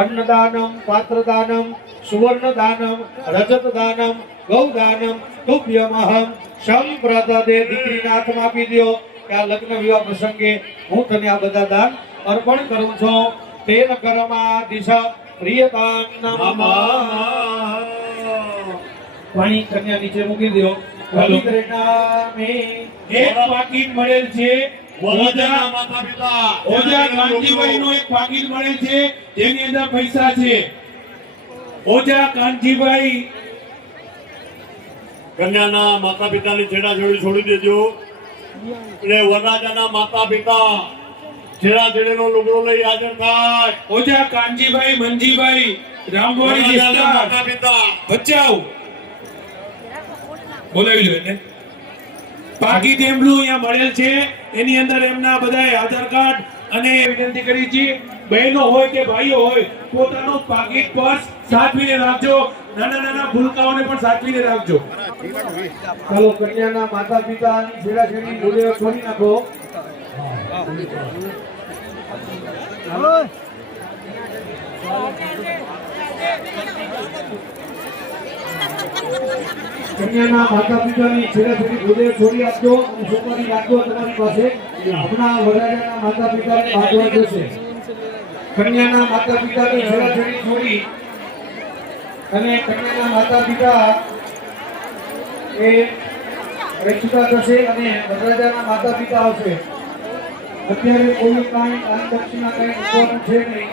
અન્નદાનમ પાત્રદાનમ સુવર્ણદાનમ રજતદાનમ ગૌદાનમ તુભ્યમહમ સંપ્રદતે. દીકરીના હાથમાં આપી દો કે આ લગ્ન વિવાહ પ્રસંગે હું તને આ બધા દાન અર્પણ કરું છું. તેન કર્મા દિશા પ્રિયતાન નમઃ. પાણી કન્યા નીચે મૂકી દો. એક પાકીટ મળેલ છે. વરરાજાના માતા પિતા ઓજા કાનજીભાઈનું એક પાકીટ મળેલ છે જેની અંદર પૈસા છે. ઓજા કાનજીભાઈ કન્યાના માતા પિતાની છેડા છોડી દેજો. એટલે વરરાજાના માતા પિતા છેડા છેડીનો લુગડો લઈ હાજર થાય. ઓજા કાનજીભાઈ મંજીભાઈ રામવાડી વરરાજાના વિસ્તાર માતા પિતા ભચાઉ બોલાવી લો એને. પાકીટ એમનું અહીંયા મળેલ છે. એની અંદર એમના બધા આધાર કાર્ડ અને વિનંતી કરી છે બહેનો હોય કે ભાઈઓ હોય પોતાનું પાકીટ પર્સ સાચવીને રાખજો. નાના નાના ભૂલકાઓને પણ સાચવીને રાખજો. ચાલો કન્યાના માતા પિતાની છેડા છેડી બોલે ખોલી નાખો. કન્યાના માતા પિતાની છેડાછેડી ભૂદેવ છોડી આપજો અને છોકરી રાખજો તમારી પાસે. હમણાં વરરાજાના માતા પિતાને બાંધવા જશે. કન્યાના માતા પિતાની છેડાછેડી છોડી અને કન્યાના માતા પિતા એ રક્ષિતા થશે અને વરરાજાના માતા પિતા આવશે. અત્યારે કોઈ કાંઈ દાન દક્ષિણા કંઈ મૂકવાનું છે નહીં.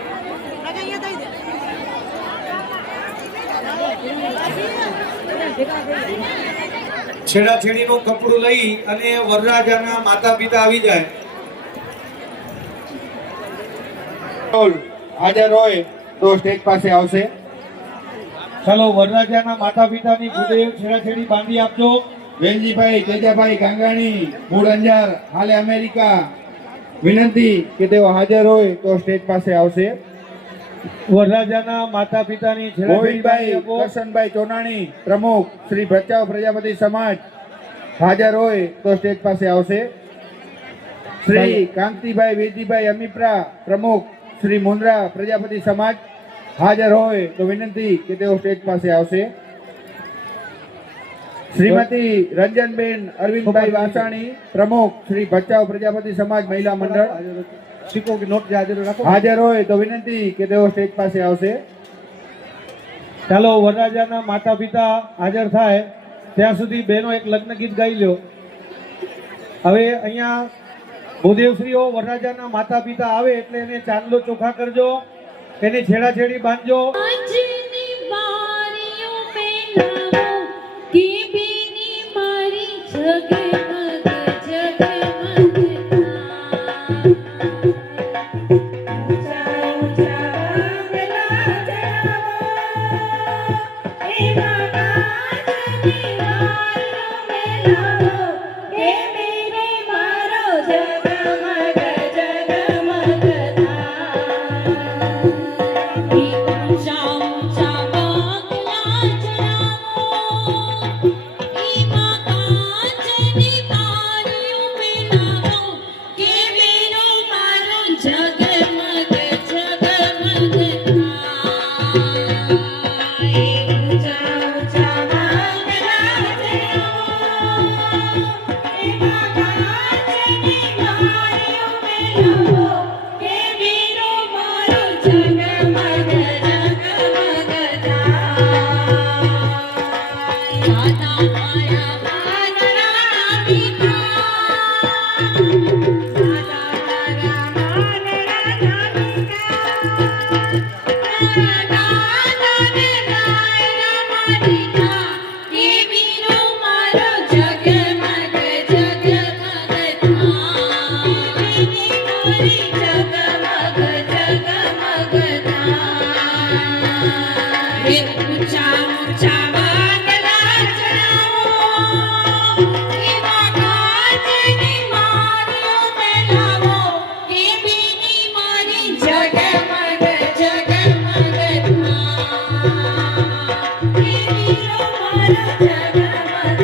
છેડાછેડીનું કપડું લઈ અને વરરાજાના માતા પિતા આવી જાય. હાજર હોય તો સ્ટેજ પાસે આવશે. ચાલો વરરાજાના માતા પિતાની ભૂદેવ છેડાછેડી બાંધી આપજો. વેલજીભાઈ તેજાભાઈ ગાંગાણી મૂળ અંજાર હાલે અમેરિકા વિનંતી કે તેઓ હાજર હોય તો સ્ટેજ પાસે આવશે. વરરાજાના માતા પિતાની છેડાછેડી બાંધી ગોવિંદભાઈ આપો. કરશનભાઈ ચોનાણી પ્રમુખ શ્રી ભચાઉ પ્રજાપતિ સમાજ હાજર હોય તો સ્ટેજ પાસે આવશે. શ્રી કાંતિભાઈ વેદીભાઈ અમીપરા પ્રમુખ શ્રી મુંદ્રા પ્રજાપતિ સમાજ હાજર હોય તો વિનંતી કે તેઓ સ્ટેજ પાસે આવશે. શ્રીમતી રંજનબેન અરવિંદભાઈ વાસાણી પ્રમુખ શ્રી ભચાઉ પ્રજાપતિ સમાજ મહિલા મંડળ સિક્કો કે નોટ હાજર રાખો. હાજર હોય તો વિનંતી કે તેઓ સ્ટેજ પાસે આવશે. ચાલો વરરાજાના માતા પિતા હાજર થાય ત્યાં સુધી બહેનો એક લગ્ન ગીત ગાઈ લ્યો. હવે અહીંયા ભૂદેવશ્રીઓ વરરાજાના માતા પિતા આવે એટલે એને ચાંદલો ચોખા કરજો, એની છેડાછેડી બાંધજો. આજની બારીઓ પેલાવો કે બેની મારી જગમગ જગમગ ઊંચા ઊંચા બંગલા ચડાવો એમાં કાચની બારીઓ પેલાવો કે બેની મારો જગમગ જગમગ ઊંચા ઊંચા બંગલા ચડાવો એમાં કાચની બારીઓ પેલાવો કે બેનો મારો જગમગ જગમગ થાય. ઊંચા ઊંચા બંગલા ચડાવો એમાં કાચની બારીઓ પેલાવો કે બેનો મારો જગમગ જગમગ થાય. દાદા મારા વાનરા પિતા દાદા મારા વાનરા પિતા દાદાને નાયરા મારીતા કે બીરો મારો જગમગ જગમગ થાય. બેની મારી જગમગ જગમગ થાય. ઊંચા ઊંચા બંગલા ચડાવો એમાં કાચની બારીઓ પેલાવો કે બેની મારી જગમગ જગમગ થાય. કે બીરો મારો જગમગ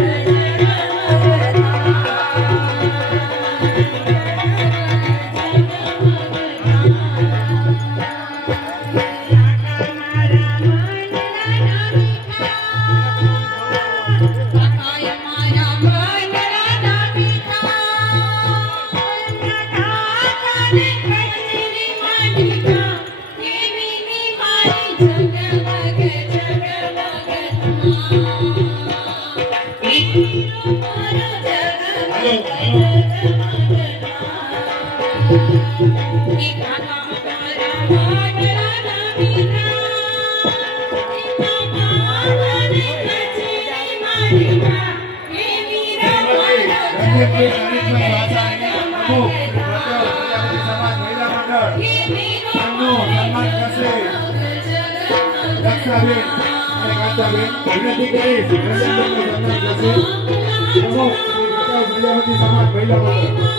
વિનંતી કરીશ પ્રમુખ પ્રજાપતિ સમાજ મહિલા મંડળ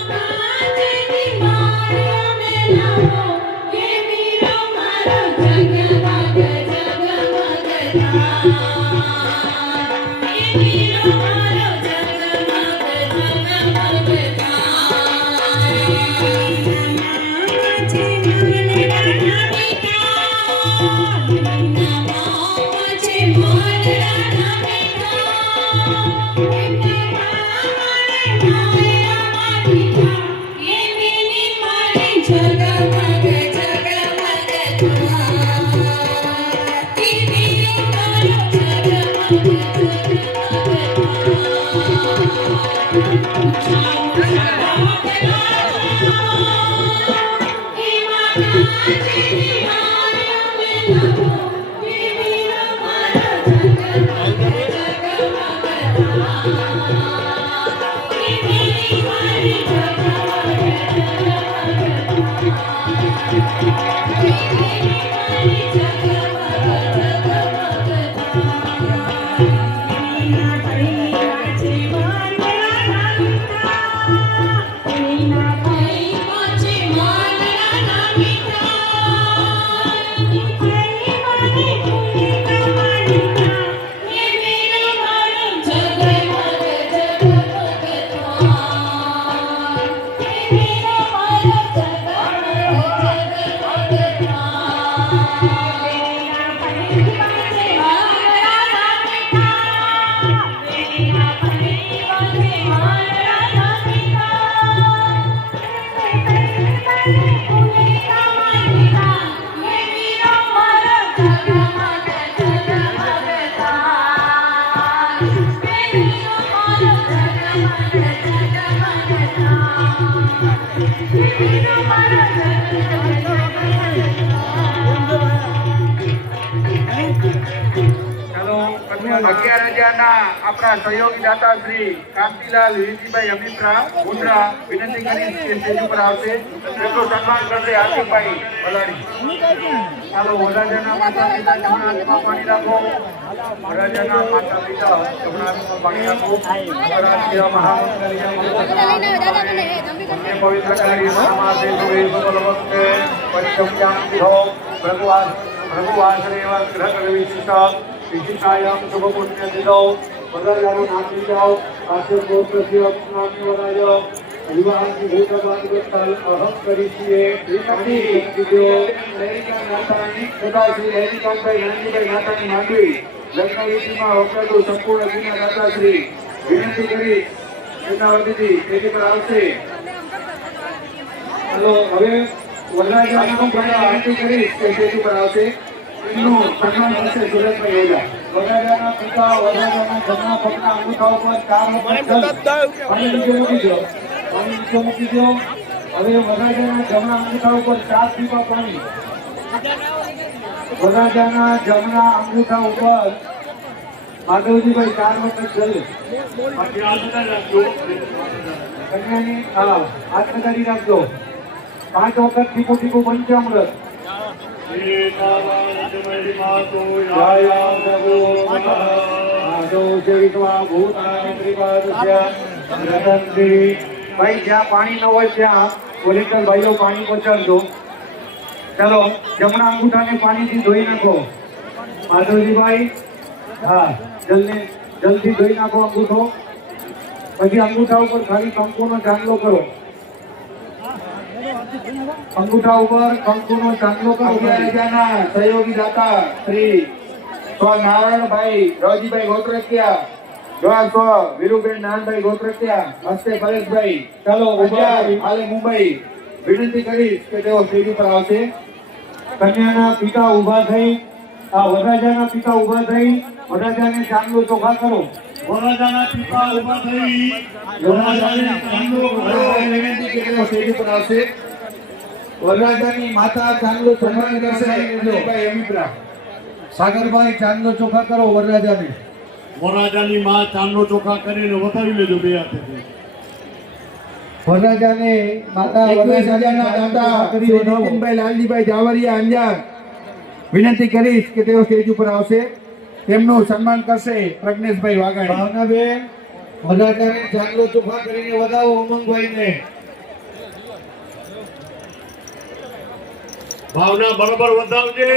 Thank you. અગિયાર આપણા સહયોગી દાતા શ્રી કાંતિલાલ વીરજીભાઈ અમિત્રા મુદ્રા વિનંતી કરી કે સ્ટેજ ઉપર આવશે તેમનું સન્માન કરશે હાર્દિકભાઈ ભલાડી. ચાલો વરરાજાના માતા પિતા જમણા હાથમાં પાણી રાખો. વરરાજાના માતા પિતા જમણા હાથમાં પાણી રાખો. વરરાજા મહામંત્રી પવિત્ર કરી સમાજે જોઈ ભગવતે પરિચમયાંતિ હો ભગવાશ્રેવ ગ્રહ વિશિષ્ટ વિશિષ્ટાયામ શુભ પુણ્ય દિનો વરરાજાનું નામ લીધાઓ. આશીર્ ગોત્ર શિવનામની વરાજો વિવાહની ભૂતબાદ ગોત્રાલ અહમ કરી છીએ વિનંતી લહેરિકા નાતાની સદા શ્રી લહેરિકાભાઈ નાનજીભાઈ નાતાની માંડવી લગ્નવિધિમાં વપરાતું સંપૂર્ણ દિના દાતાશ્રી વિનંતી કરી એમના વતીથી તેની પર આવશે. ચાલો હવે વરરાજાનું વિનંતી કરીશ કે તેની પર આવશે. એમનું સન્માન કરશે સુરેશભાઈ ઓઝા. વરરાજાના પિતા વરરાજાના જમણા પગના અંગૂઠા ઉપર 4 વખત પાણી નીચે મૂકી દો. પાણી નીચે મૂકી દો. હવે વરરાજાના જમણા અંગૂઠા ઉપર 4 ટીપા પાણી. વરરાજાના જમણા અંગૂઠા ઉપર માધવજીભાઈ 4 વખત જલ. કન્યાની હાથ લગાડી રાખજો. 5 વખત ટીપું ટીપું પંચામૃત. ભાઈ જ્યાં પાણી ન હોય ત્યાં વોલેન્ટિયર ભાઈઓ પાણી પહોંચાડજો. ચાલો જમણા અંગૂઠાને પાણીથી ધોઈ નાખો. માધવજીભાઈ હા જલ્દી ધોઈ નાખો અંગૂઠો. પછી અંગૂઠા ઉપર ખાલી કંકુનો ચાંદલો કરો. અંગૂઠા ઉપર કંકુનો ચાંદલો કરો. રાજાના સહયોગી દાતા શ્રી નારાયણભાઈ રવજીભાઈ ગોત્રકિયા વીરુબેન નાનભાઈ ગોત્રકિયા હસ્તે પરેશભાઈ. ચાલો હાલે મુંબઈ વિનંતી કરીશ કે તેઓ સ્ટેજ ઉપર આવશે. કન્યાના પિતા ઉભા થઈ વરરાજાના પિતા ઉભા થઈ વરરાજાને ચાંદલો ચોખા કરો. વરરાજાના પિતા ઉભા થઈ વરરાજાને ચાંદલો વિનંતી કે તેઓ સ્ટેજ ઉપર આવશે. વરરાજાની માતા ચાંદલો સન્માન કરશે. અમિત્રા સાગરભાઈ ચાંદલો ચોખા કરો વરરાજાને. વરરાજાની માં ચાંદલો ચોખા કરીને વતાવી લેજો બે હાથેથી. વરરાજાને માતા વરરાજાના દાતા શ્રી નીતિનભાઈ લાલજીભાઈ જાવરિયા અંજાર વિનંતી કરીશ કે તેઓ સ્ટેજ ઉપર આવશે. તેમનું સન્માન કરશે પ્રજ્ઞેશભાઈ વાઘાણી. ભાવનાબેન વરરાજાને ચાંદલો ચોખા કરીને વધાવો ઉમંગભાઈને. ભાવના બરોબર વધાવજે.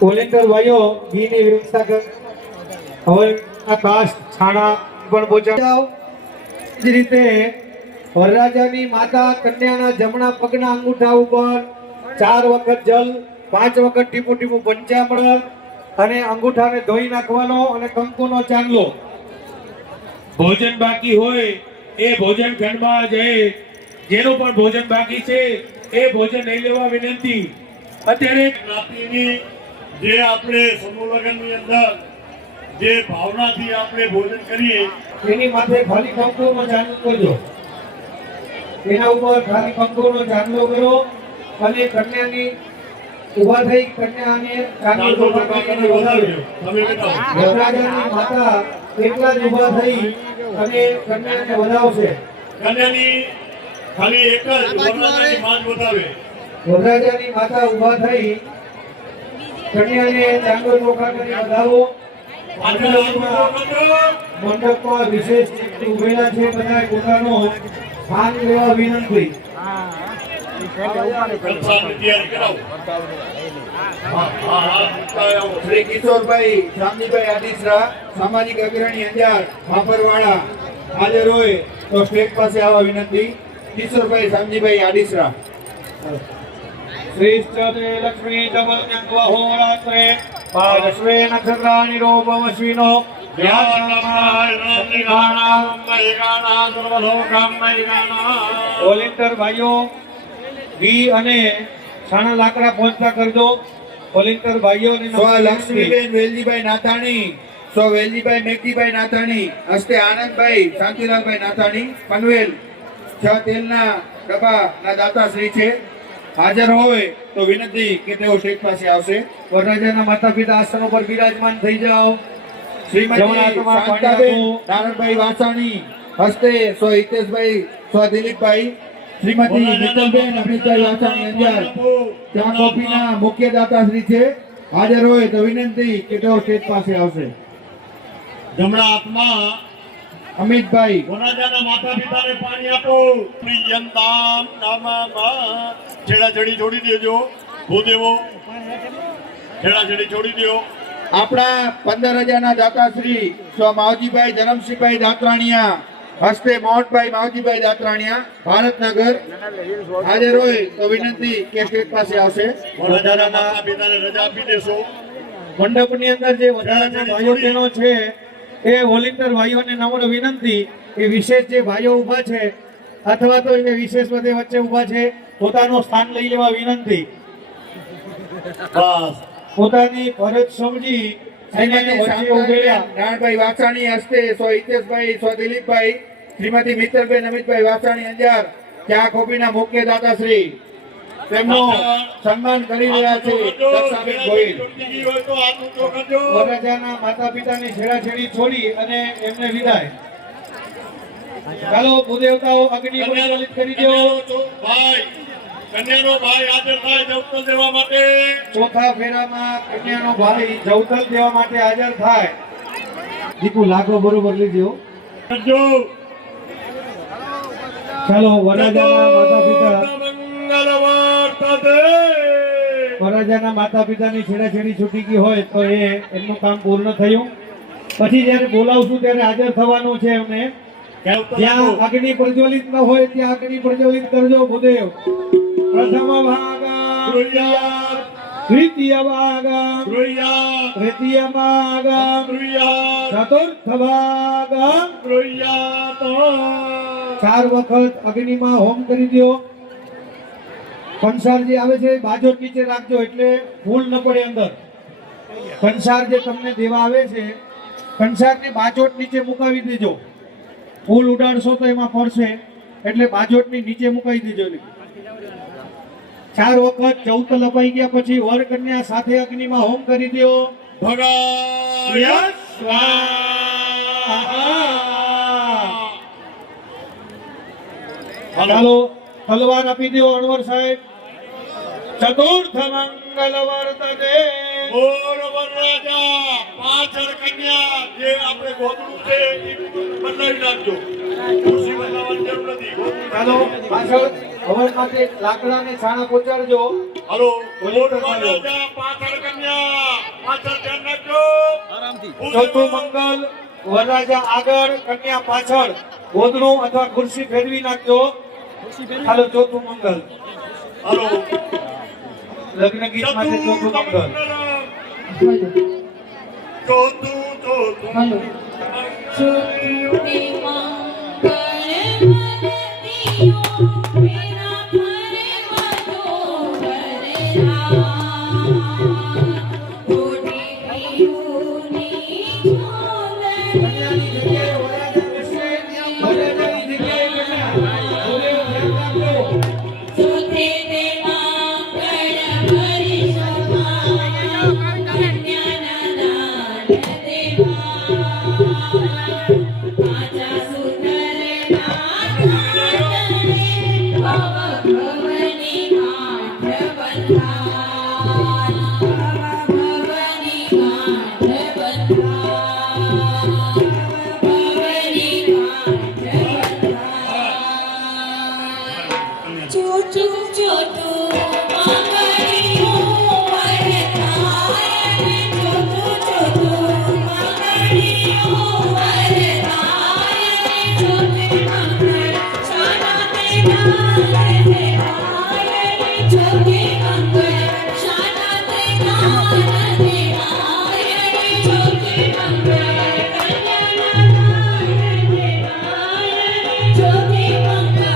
વોલેન્ટિયર ભાઈઓ ઘીની વ્યવસ્થા કર. હવે આ કાસ્ટ છાણા પણ પહોંચાડો. એ જ રીતે વરરાજાની માતા કન્યાના જમણા પગના અંગૂઠા ઉપર 4 વખત જલ 5 વખત ટીપું ટીપું પંચામૃત અને અંગૂઠાને ધોઈ નાખવાનો અને કંકુનો ચાંદલો. ભોજન બાકી હોય એ ભોજન ખંડમાં જઈ જેનું પણ ભોજન બાકી છે એ ભોજન લઈ લેવા વિનંતી. અત્યારે જ્ઞાતિની જે આપણે સમૂહ લગ્નની અંદર જે ભાવનાથી આપણે ભોજન કરીએ એની માથે ખાલી કંકુનો ચાંદલો કરજો. એના ઉપર ખાલી કંકુનો ચાંદલો કરો અને કન્યાની ઊભા થઈ કન્યાને ચાંદલો ચોખા કરીને વધાવ્યો. તમે બતાવો. વરરાજાની માતા એકલા જ ઊભા થઈ અને કન્યાને વધાવશે. કન્યાની ખાલી એક જ વરરાજાની માં જ બતાવે. વરરાજાની માતા ઊભા થઈ કન્યાને ચાંદલો ચોખા કરી વધાવો. મંડપમાં વિશેષ વ્યક્તિ ઉભેલા છે, બધા પોતાનો સ્થાન લેવા વિનંતી. કલશાની તૈયારી કરાવો. હા, હા, હા, આવો. શ્રી કિશોરભાઈ શામજીભાઈ આદિસરા સામાજિક અગ્રણી અંજાર ભાપરવાડા હાજર હોય તો સ્ટેજ પાસે આવવા વિનંતી. કિશોરભાઈ શામજીભાઈ આદિસરા. શ્રીશ્ચતે લક્ષ્મી જમન્યંત્વહોરાત્રે પાદશ્વે નક્ષત્રાણિ રોપમશ્વિનો વોલેન્ટિયર ભાઈઓ ઘી અને છાણા લાકડા પહોંચતા કરજો. વોલેન્ટિયર ભાઈઓ અને સ્વ લક્ષ્મીબેન વેલજીભાઈ નાથાણી, સ્વ વેલજીભાઈ મેઘજીભાઈ નાથાણી, હસ્તે આનંદભાઈ શાંતિલાલભાઈ નાથાણી પનવેલ 6 તેલના ડબ્બાના દાતાશ્રી છે. હાજર હોય તો વિનંતી કે તેઓ સ્ટેજ પાસે આવશે. વરરાજાના માતા પિતા આસનો પર બિરાજમાન થઈ જાઓ. શ્રીમતી જમણા હાથમાં શાંતાબેન પાણી નારણભાઈ વાસાણી, હસ્તે સ્વ હિતેશભાઈ, સ્વ દિલીપભાઈ, શ્રીમતી મિત્તલબેન અમિતભાઈ વાસાણી અંજાર ચા કોફીના મુખ્ય દાતાશ્રી છે. હાજર હોય તો વિનંતી કે તેઓ સ્ટેજ પાસે આવશે. જમણા હાથમાં અમિતભાઈ વરરાજાના માતા પિતાને પાણી આપો. પ્રિયંતામ નમઃ. છેડાછેડી છોડી દેજો. ભૂદેવો છેડાછેડી છોડી દો. આપણા 15,000ના દાતાશ્રી સ્વ માવજીભાઈ ધરમસિંહભાઈ દાત્રાણીયા, હસ્તે મોહનભાઈ માવજીભાઈ દાત્રાણીયા ભારતનગર. હાજર હોય તો વિનંતી કે સ્ટેજ પાસે આવશે. વરરાજાના માતા પિતાને રજા આપી દેશો. મંડપની અંદર જે વધારાના ભાઈઓ બહેનો છે એ વોલેન્ટિયર ભાઈઓને નમ્ર વિનંતી કે વિશેષ જે ભાઈઓ ઊભા છે અથવા તો એ વિશેષ બધે વચ્ચે ઊભા છે પોતાનું સ્થાન લઈ લેવા વિનંતી. બસ. પોતાની ફરજ સમજી શ્રીમતી વચ્ચે ઉભેલા નારણભાઈ વાસાણી, હસ્તે સ્વ હિતેશભાઈ, સ્વ દિલીપભાઈ, શ્રીમતી મિત્તલબેન અમિતભાઈ વાસાણી અંજાર ચા કોફીના મુખ્ય દાતાશ્રી તેમનું સન્માન કરી રહ્યા છે. દક્ષાબેન ગોહિલ. વરરાજાના માતા પિતાની છેડાછેડી છોડી અને એમને વિદાય. ચાલો ભૂદેવતાઓ અગ્નિ પ્રજ્વલિત કરી દો. કન્યાનો ભાઈ હાજર થાય જવતલ દેવા માટે. ચોથા ફેરામાં કન્યાનો ભાઈ જવતલ દેવા માટે હાજર થાય. દીકુ લાગો બરોબર લીધો. કરજો. ચાલો વરરાજાના માતા પિતા મંગલ વર્તતે. વરરાજાના માતા પિતાની છેડાછેડી છૂટી ગઈ હોય તો એમનું કામ પૂર્ણ થયું. પછી જ્યારે બોલાવશું ત્યારે હાજર થવાનું છે એમને. જ્યાં અગ્નિ પ્રજ્વલિત ન હોય ત્યાં અગ્નિ પ્રજ્વલિત કરજો. ભૂદેવ પ્રથમ ભાગ, દ્વિતીય ભાગ, તૃતીય ભાગ, ચતુર્થ ભાગ. 4 વખત અગ્નિમાં હોમ કરી દો. કંસાર જે આવે છે બાજોટ નીચે રાખજો એટલે ફૂલ ન પડે અંદર. કંસાર જે તમને દેવા આવે છે કંસારને બાજોટ નીચે મુકાવી દેજો. ફૂલ ઉડાડશો તો એમાં પડશે એટલે બાજોટની નીચે મુકાવી દેજો. 4 વખત ચૌતલ અપાઈ ગયા પછી વર કન્યા સાથે અગ્નિમાં હોમ કરી દો. ભગાય ચાલો તલવાર આપી દો અણવર સાહેબ. ચતુર્થ મંગલ વર્તતે. બોલ વરરાજા પાછળ કન્યા જે આપણે ગોદડું છે એ બનાવી નાખજો. ખુરશી બનાવવાની જરૂર નથી. ગોદડું ચાલો પાછળ હવન માટે લાકડા ને છાણા પહોંચાડજો. હાલો બોલ વરરાજા પાછળ કન્યા પાછળ ધ્યાન રાખજો. ચોથું મંગલ વરરાજા આગળ કન્યા પાછળ ગોદડું અથવા ખુરશી ફેરવી નાખજો. ચાલો ચોથું મંગલ. હાલો લગ્ન ગીત માટે ચોથું મંગલ. હાલો છૂટે મંગળ વરદિયો મેરા ફરે મધો વરરા ઓઢી પીરુની ઝોલડી. વરરાજાની જગ્યાએ કન્યા. ચોટું ચોટું મંગળીઓ વરતાય રે ચોટું ચોટું મંગળીઓ વરતાય રે ચોટું મંગળ શાના તેના રે દેવાય રે ચોટું મંગળ શાના તેના રે દેવાય રે ચોટું મંગળ કન્યાના રે દેવાય રે ચોટું મંગળ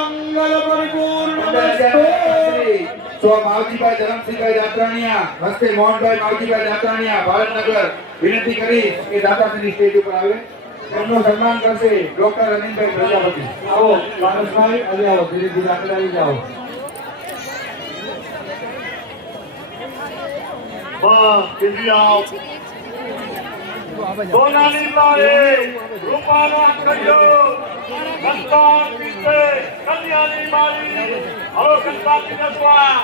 મંગલ પરિપૂર્ણ સ્વ માવજીભાઈ ધરમસિંહભાઈ જાત્રાણીયા હસ્તે મોહનભાઈ માવજીભાઈ જાત્રાણીયા ભાવનગર વિનંતી કરી કે દાદાશ્રી સ્ટેજ ઉપર આવે એમનું સન્માન કરશે ડોક્ટર અનિલભાઈ પ્રજાપતિ. આવો માનસભાઈ આજે આવો ધીરે ધીરે આગળ આવી જાઓ. બસ કીધી આવ સોનાની લાએ રૂપાના કર્યો કંતાર પીતે કન્યાની મારી હવે કંતાર પીતે સ્વા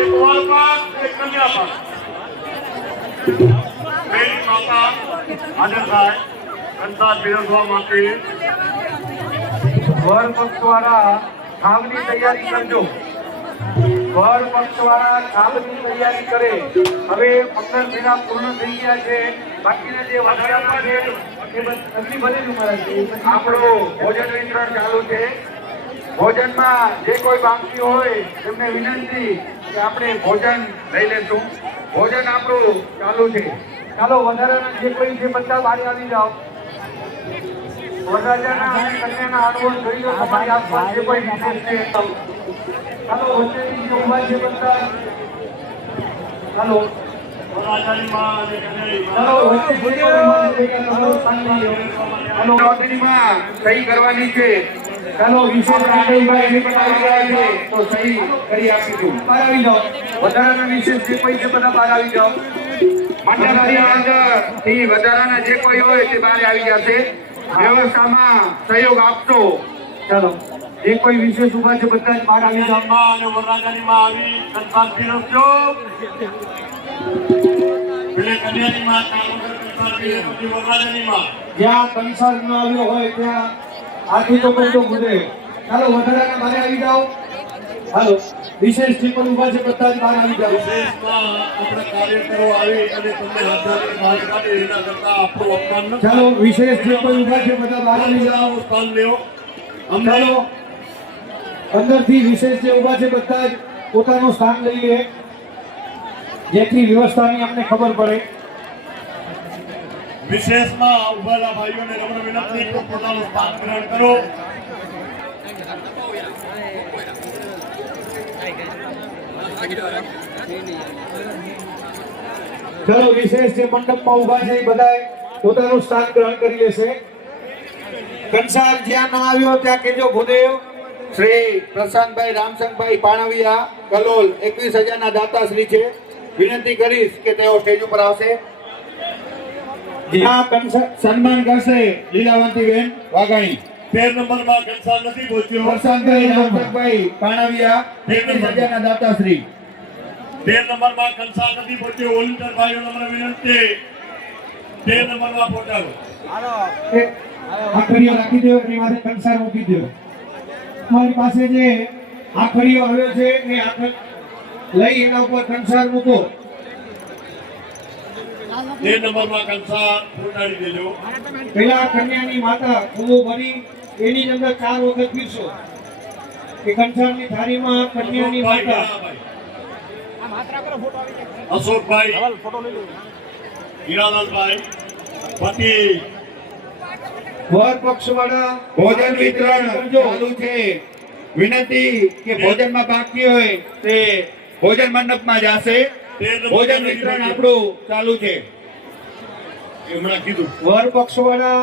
એક વાળમાં એક કન્યા પર મેરી માતા હાજર થાય કંતાર પીરસવા માટે વર પક્ષવાળા ખાવની તૈયારી કરજો. વર પક્ષવાળા ખાવની તૈયારી કરે. હવે 15 મહિના પૂર્ણ થઈ ગયા છે. બાકીના જે વધારામાં છે એ અગલી ભરેલું કરે છે. આપણું ભોજન વિતરણ ચાલુ છે. ભોજનમાં જે કોઈ બાકી હોય તેમને વિનંતી કે આપણે ભોજન લઈ લેશું. ભોજન આપણું ચાલુ છે. ચાલો વધારાના જે કોઈ છે બધા બહાર આવી જાઓ. વરરાજાના અને કન્યાના આગમન જોઈ લો. તમારી આસપાસ જે કોઈ વિશેષ છે ચાલો વચ્ચેથી જે ઊભા છે બધા ચાલો રાજાની માં અને કન્યાની ચાલો વચ્ચે જે કોઈ ઊભા છે ચાલો શાંતિ ચાલો નોંધણીમાં સહી કરવાની છે. ચાલો વિશેષ ભાઈ જે પણ આવી રહ્યા છે તો સહી કરી આપીશું. બહાર આવી જાઓ. વધારાના વિશેષ જે કોઈ છે બધા બહાર આવી જાઓ. મંડળની અંદરથી વધારાના જે કોઈ હોય તે બહાર આવી જશે. વ્યવસ્થામાં સહયોગ આપશો. ચાલો જે કોઈ વિશેષ ઊભા છે બધા જ બહાર આવી જાઓ. માં અને વરરાજાની માં આવી કંતાર પીરસજો પેલે કન્યાની માં ચાલુ કરે કંતાર પીરસે પછી વરરાજાની માં જ્યાં કંસાર ન આવ્યો હોય ત્યાં હાથી તો કોઈ તો ગુજરે. ચાલો વધારાના બહાર આવી જાઓ. હાલો વિશેષ ટીમ પર ઊભા છે બધા જ બહાર આવી જાઓ. દેશમાં આપણે કાર્યકરો આવી અને તમને હાથાની બહાર કાઢે એના કરતા આપણું અપમાન ન ચાલો વિશેષ ટીમ પર ઊભા છે બધા બહાર આવી જાઓ. જાઓ સ્થાન લ્યો અમને ચાલો અંદરથી વિશેષ જે ઊભા છે બધા જ પોતાનું સ્થાન લઈ લે જેથી વ્યવસ્થાની અમને ખબર પડે. વિશેષમાં ઉભાલા ભાઈઓને નમ્ર વિનંતી કે પોતાનું સ્થાન ગ્રહણ કરો. ચાલો વિશેષ જે મંડપમાં ઊભા છે એ બધા પોતાનું સ્થાન ગ્રહણ કરી લેશે. કંસાર જ્યાં ના આવ્યો ત્યાં કેજો ભૂદેવ. શ્રી પ્રશાંતભાઈ રામસંગભાઈ પાણવિયા કલોલ 21,000 ના દાતાશ્રી છે. વિનંતી કરીશ કે તેઓ સ્ટેજ ઉપર આવશે. જ્યાં કંસાર સન્માન કરશે લીલાવંતીબેન વાઘાણી. 13 નંબરમાં કંસાર નથી પહોંચ્યો. પ્રશાંતભાઈ રામસંગભાઈ પાણવિયા 21,000 ના દાતાશ્રી. 13 નંબરમાં કંસાર નથી પહોંચ્યો. વોલન્ટિયર ભાઈઓ નમ્ર વિનંતી 13 નંબરમાં પહોંચાડો. આખડીઓ રાખી દો એની માથે કંસાર મૂકી દો. તમારી પાસે જે આખડીઓ આવ્યો છે એ આખડ લઈ એના ઉપર કંસાર મૂકો. 13 નંબરમાં કંસાર પહોંચાડી દેજો. પેલા કન્યાની માતા કુવો ભરી એની અંદર 4 વખત પીરસો. એ કંસારની થાળીમાં કન્યાની માતા અશોકભાઈ હીરાલાલભાઈ પતિ વર પક્ષવાળા ભોજન વિતરણ ચાલુ છે. વિનંતી કે ભોજનમાં બાકી હોય તે ભોજન મંડપમાં જશે. ભોજન વિતરણ આપણું ચાલુ છે. હમણાં કીધું વર પક્ષવાળા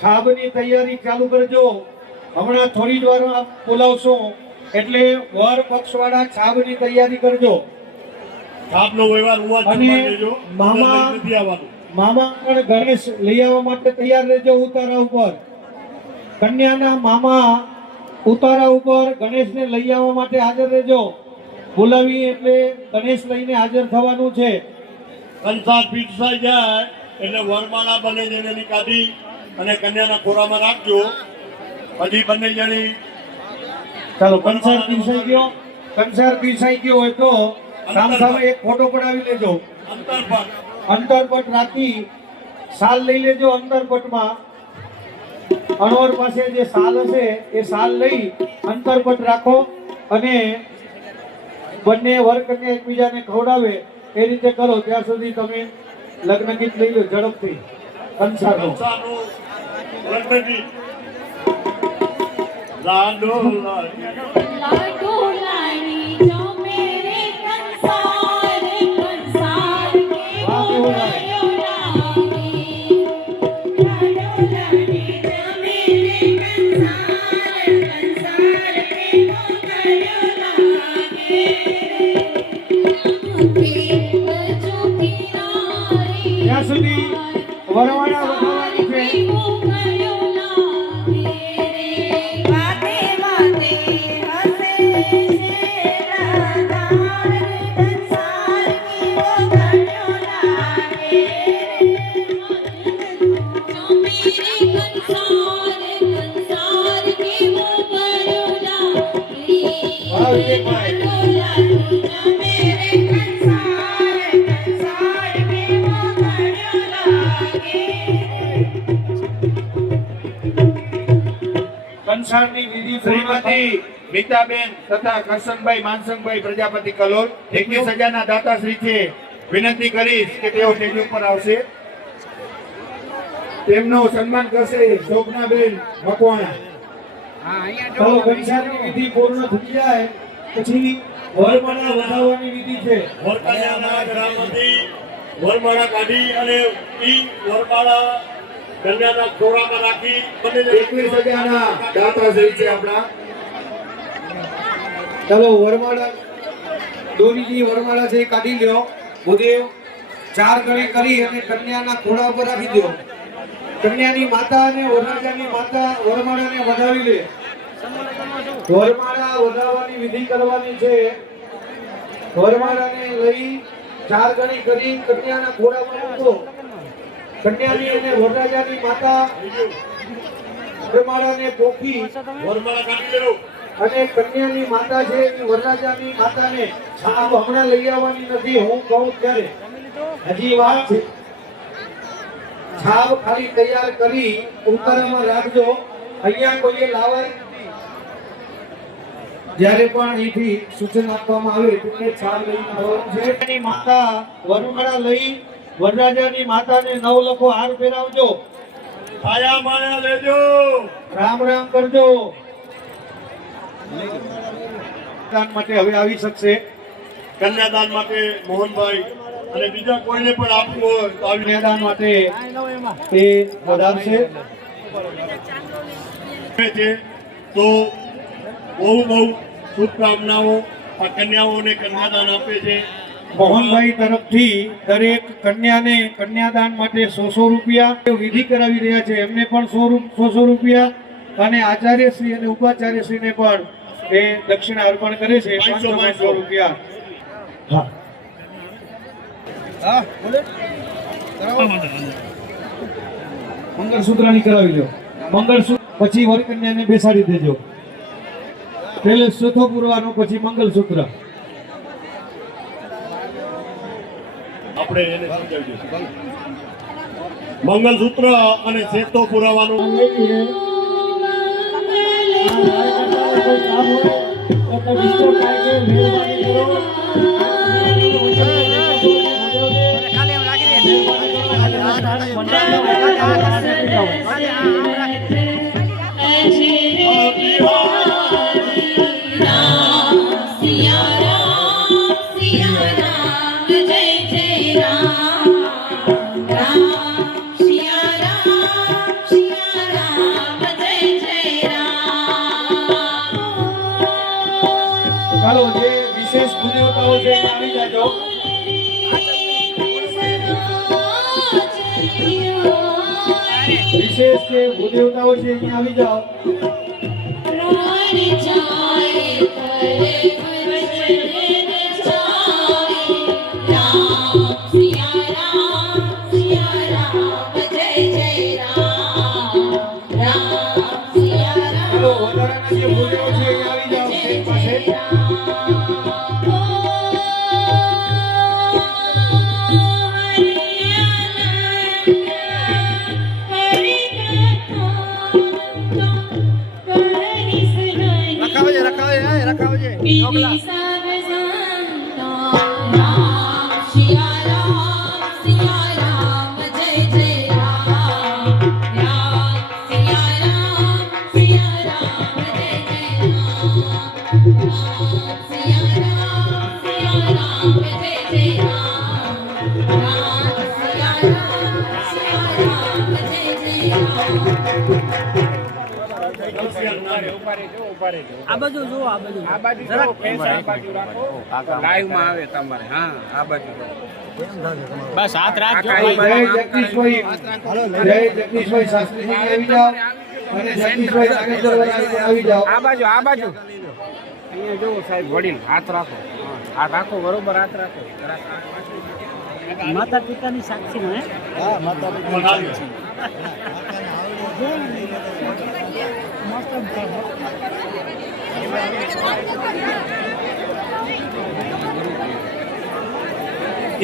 છાબની તૈયારી ચાલુ કરજો. હમણાં થોડી જ વારમાં બોલાવશું એટલે વર પક્ષવાળા છાબની તૈયારી કરજો. આપનો વ્યવહાર ઉવા અને જમા લેજો. મામા નથી આવવાનું. મામા પણ ગણેશ લઈ આવવા માટે તૈયાર રહેજો. ઉતારા ઉપર કન્યાના મામા ઉતારા ઉપર ગણેશને લઈ આવવા માટે હાજર રહેજો. બોલાવી એટલે ગણેશ લઈને હાજર થવાનું છે. કંસાર પીરસાઈ જાય એટલે વરમાળા બંને જણની કાઢી અને કન્યાના ખોરામાં રાખજો. પછી બંને જણી ચાલો કંસાર પીરસાઈ ગયો. કંસાર પીરસાઈ ગયો હોય તો સામે એક ફોટો પડાવી લેજો. અંતર પર અંતરપટ રાખી શાલ લઈ લેજો. અંતરપટમાં અણવર પાસે જે શાલ હશે એ શાલ લઈ અંતરપટ રાખો અને બંને વર કન્યા એકબીજાને ખવડાવે એ રીતે કરો. ત્યાં સુધી તમે લગ્ન ગીત લઈ લો ઝડપથી. કંસારનો કંસારનું લગ્ન ગીત. લાડો લાડી लाडो लाड़ी जो मेरे कंसार कंसार के वो गयो लागे लाडो लाड़ी जो मेरे कंसार कंसार के वो गयो लागे बच्चों की नारी ત્યાં સુધી વરવાળા વધારવાની છે. वो गयो लागे वाते वाते हसे शेरादार कंसार की वो गयो लागे जो मेरे कंसार कंसार की वो गयो लागे વાહ વિવેકભાઈ. जो मेरे कंसार कंसार की वो गयो लागे કંસારની વિધિ પૂર્ણ શ્રીમતી મીતાબેન તથા કરશનભાઈ માનસંગભાઈ પ્રજાપતિ કલોલ 21,000 દાતાશ્રી છે. વિનંતી કરીશ કે તેઓ સ્ટેજ ઉપર આવશે. તેમનું સન્માન કરશે શોભનાબેન મકવાણા. ચાલો કંસારની વિધિ પૂર્ણ થઈ જાય પછી વરમાળા વધારવાની વિધિ છે. વરકન્યાના ગ્રામમાંથી વરમાળા કાઢી અને ઈ વરમાળા કન્યાના ખોરામાં રાખી બંને જણી 21,000 દાતાશ્રી છે આપણા. ચાલો વરમાળા દોરીની વરમાળા છે એ કાઢી લ્યો. ભૂદેવ 4 ગણી કરી અને કન્યાના ખોળા ઉપર રાખી દો. કન્યાની માતા અને વરરાજાની માતા વરમાળાને વધાવી લે. વરમાળા વધારવાની વિધિ કરવાની છે. વરમાળાને લઈ 4 ગણી કરી કન્યાના ખોળા પર મૂકો. કન્યાની અને વરરાજાની માતા વરમાળાને પોખી વરમાળા કાઢી લેજો. અને કન્યાની માતા છે એ વરરાજાની માતાને છાપ હમણાં લઈ આવવાની નથી. હું કહું ત્યારે હજી વાત છે. છાપ ખાલી તૈયાર કરી ઉતારામાં રાખજો. અહીંયા કોઈએ લાવવાની નથી. જ્યારે પણ અહીંથી સૂચન આપવામાં આવે ત્યારે છાપ લઈને આવવાનું છે. એની માતા વરમાળા લઈ વરરાજાની માતાને 9 લખો હાર પહેરાવજો. આયા માયા લેજો. રામ રામ કરજો. દાન માટે હવે આવી શકશે. કન્યાદાન માટે મોહનભાઈ અને બીજા કોઈને પણ આપવું હોય તો આવી કન્યાદાન માટે તે વધારશે. છે. તો બહુ બહુ શુભકામનાઓ. આ કન્યાઓને કન્યાદાન આપે છે. મોહનભાઈ તરફથી દરેક કન્યાને કન્યાદાન માટે 100 રૂપિયા વિધિ કરાવી રહ્યા છે. એમને પણ 100 રૂપિયા અને આચાર્યશ્રી અને ઉપાચાર્યશ્રીને પણ એ દક્ષિણા અર્પણ કરે છે. 500 રૂપિયા. હા મંગળસૂત્રની કરાવી લો. મંગળસૂત્ર પછી વરકન્યાને બેસાડી દેજો. પહેલે સુથો પૂરવાનો પછી મંગળસૂત્ર. આપણે એને સમજાવી દઈશું. મંગલસૂત્ર અને સેતો પુરાવાનું ખાલી એમ રાખી દે. सिया राम जय जय राम દેવતાઓ છે એ આવી જાજો. વિશેષ જે ભૂદેવતાઓ છે અહીંયા આવી જાઓ. ચાલો વધારાના જે ભૂદેવો છે અહીંયા આવી જાઓ સ્ટેજ પાસે. આ બાજુ જુઓ, આ બાજુ જરાક લાઈવ માં આવે તમારે. હા, આ બાજુ બસ હાથ રાખજો. જય જગદીશભાઈ, જય જગદીશભાઈ શાસ્ત્રીજી આવી જાઓ અને જગદીશભાઈ નાગેશ્વર આવી જાઓ. આ બાજુ અહીંયા જુઓ સાહેબ, વડીલ હાથ રાખો. હાથ રાખો, બરોબર હાથ રાખો. માતા પિતાની સાક્ષી માં. હા, માતા પિતાની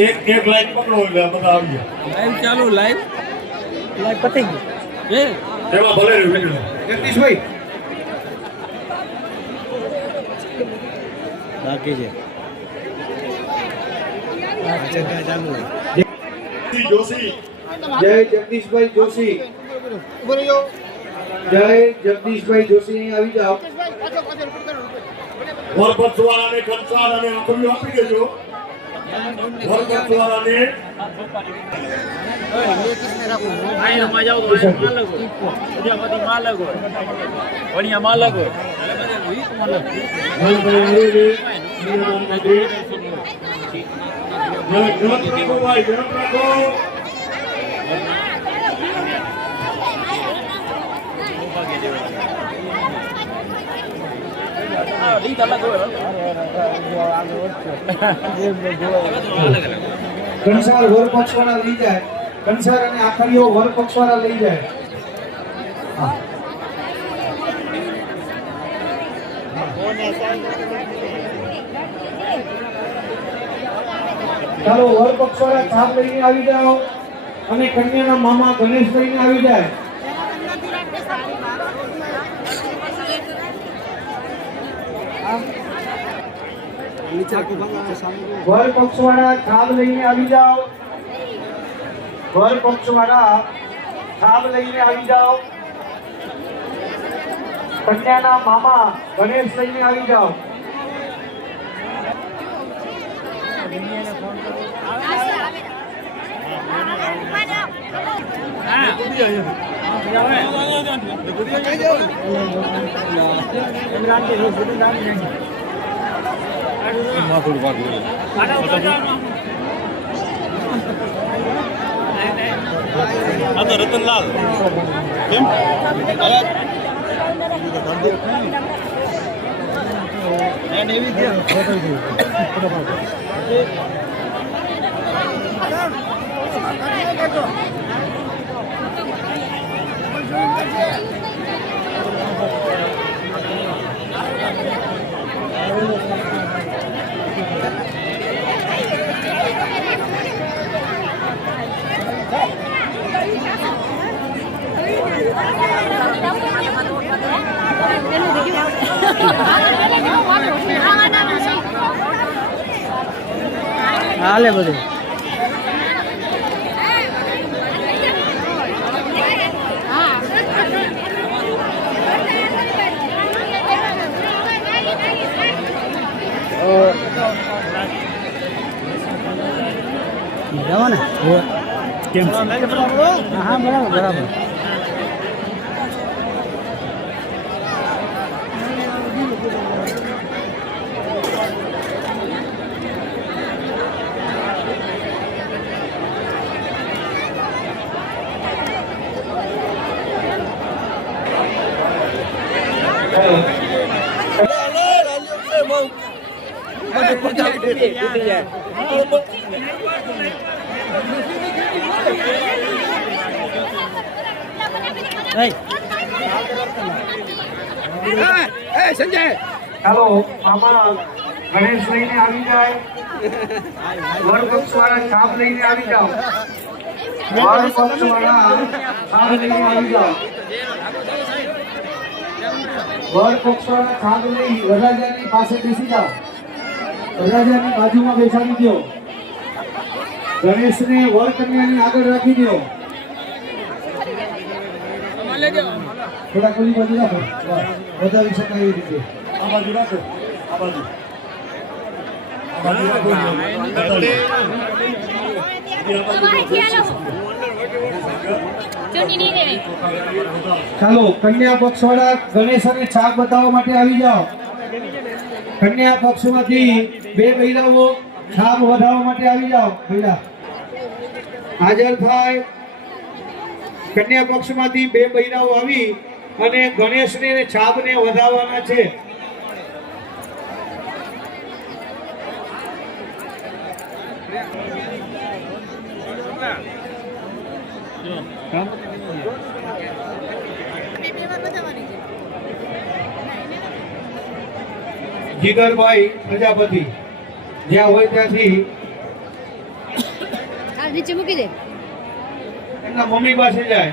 એક લાઈન પકડો એટલે બધા આવી ગયા. લાઈવ ચાલુ, લાઈવ પતી ગયું. એમાં ભલે રહ્યું વિડીયો. જગદીશભાઈ બાકી છે. જોશી, જય જગદીશભાઈ જોશી, જય જગદીશભાઈ જોશી અહીં આવી જાઓ. વરપતવાળાને કંસાર અને આંખડીઓ આપી દેજો. વરપતવાળાને ભાઈ જનક રાખો. કંસાર વર પક્ષવાળા લઈ જાય, કંસાર અને આખરીઓ વર પક્ષવાળા લઈ જાય. હા. ચાલો વર પક્ષવાળા થાપ લઈને આવી જાઓ અને કન્યાના મામા ગણેશ લઈને આવી જાય. વર પક્ષવાળા થાપ લઈને આવી જાઓ. વર પક્ષવાળા થાપ લઈને આવી જાઓ. કન્યાના મામા ગણેશ લઈને આવી જાઓ. રતનલાલ કેમ હાલે બધું. જાઓ ને કેમ? હા, બરાબર. સંજય ચાલો આમાં ગણેશ લઈને આવી જાય, વર પક્ષવાળા છાપ લઈને આવી જાઓ, વર પક્ષવાળા છાપ લઈને આવી જાઓ, વર પક્ષવાળા છાપ લઈ વરરાજાની પાસે બેસી જાઓ, વરરાજાની બાજુમાં બેસાડી દો, ગણેશને વર કન્યાની આગળ રાખી દો, થોડા કોલી બાજુ રાખો, બતાવી શકાય એવી રીતે. આ બાજુ રાખો, આ બાજુ. આ બાજુ રાખો. ચાલો કન્યા પક્ષવાળા ગણેશ અને છાપ બતાવવા માટે આવી જાઓ. કન્યા પક્ષમાંથી બે બૈરાઓ છાપ વધારવા માટે આવી જાઓ. બૈરા હાજર થાય. કન્યા પક્ષમાંથી બે બૈરાઓ આવી અને ગણેશને અને છાપને વધારવાના છે. જીગરભાઈ પ્રજાપતિ જ્યાં હોય ત્યાંથી નીચે મૂકી દે. એમના મમ્મી પાસે જાય.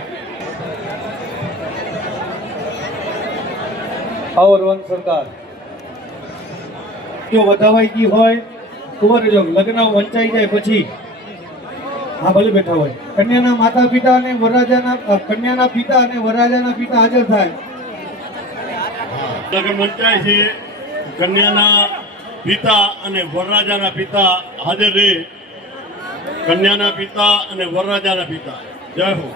આવરવન સરકાર જો વધાવાઈ ગઈ હોય ખબર જો લગ્ન વંચાઈ જાય પછી હા ભલે બેઠા હોય કન્યાના માતા પિતા અને વરરાજાના કન્યાના પિતા અને વરરાજાના પિતા હાજર થાય. લગ્ન વંચાય છે, કન્યાના પિતા અને વરરાજાના પિતા હાજર રહે. કન્યાના પિતા અને વરરાજાના પિતા. જય હો.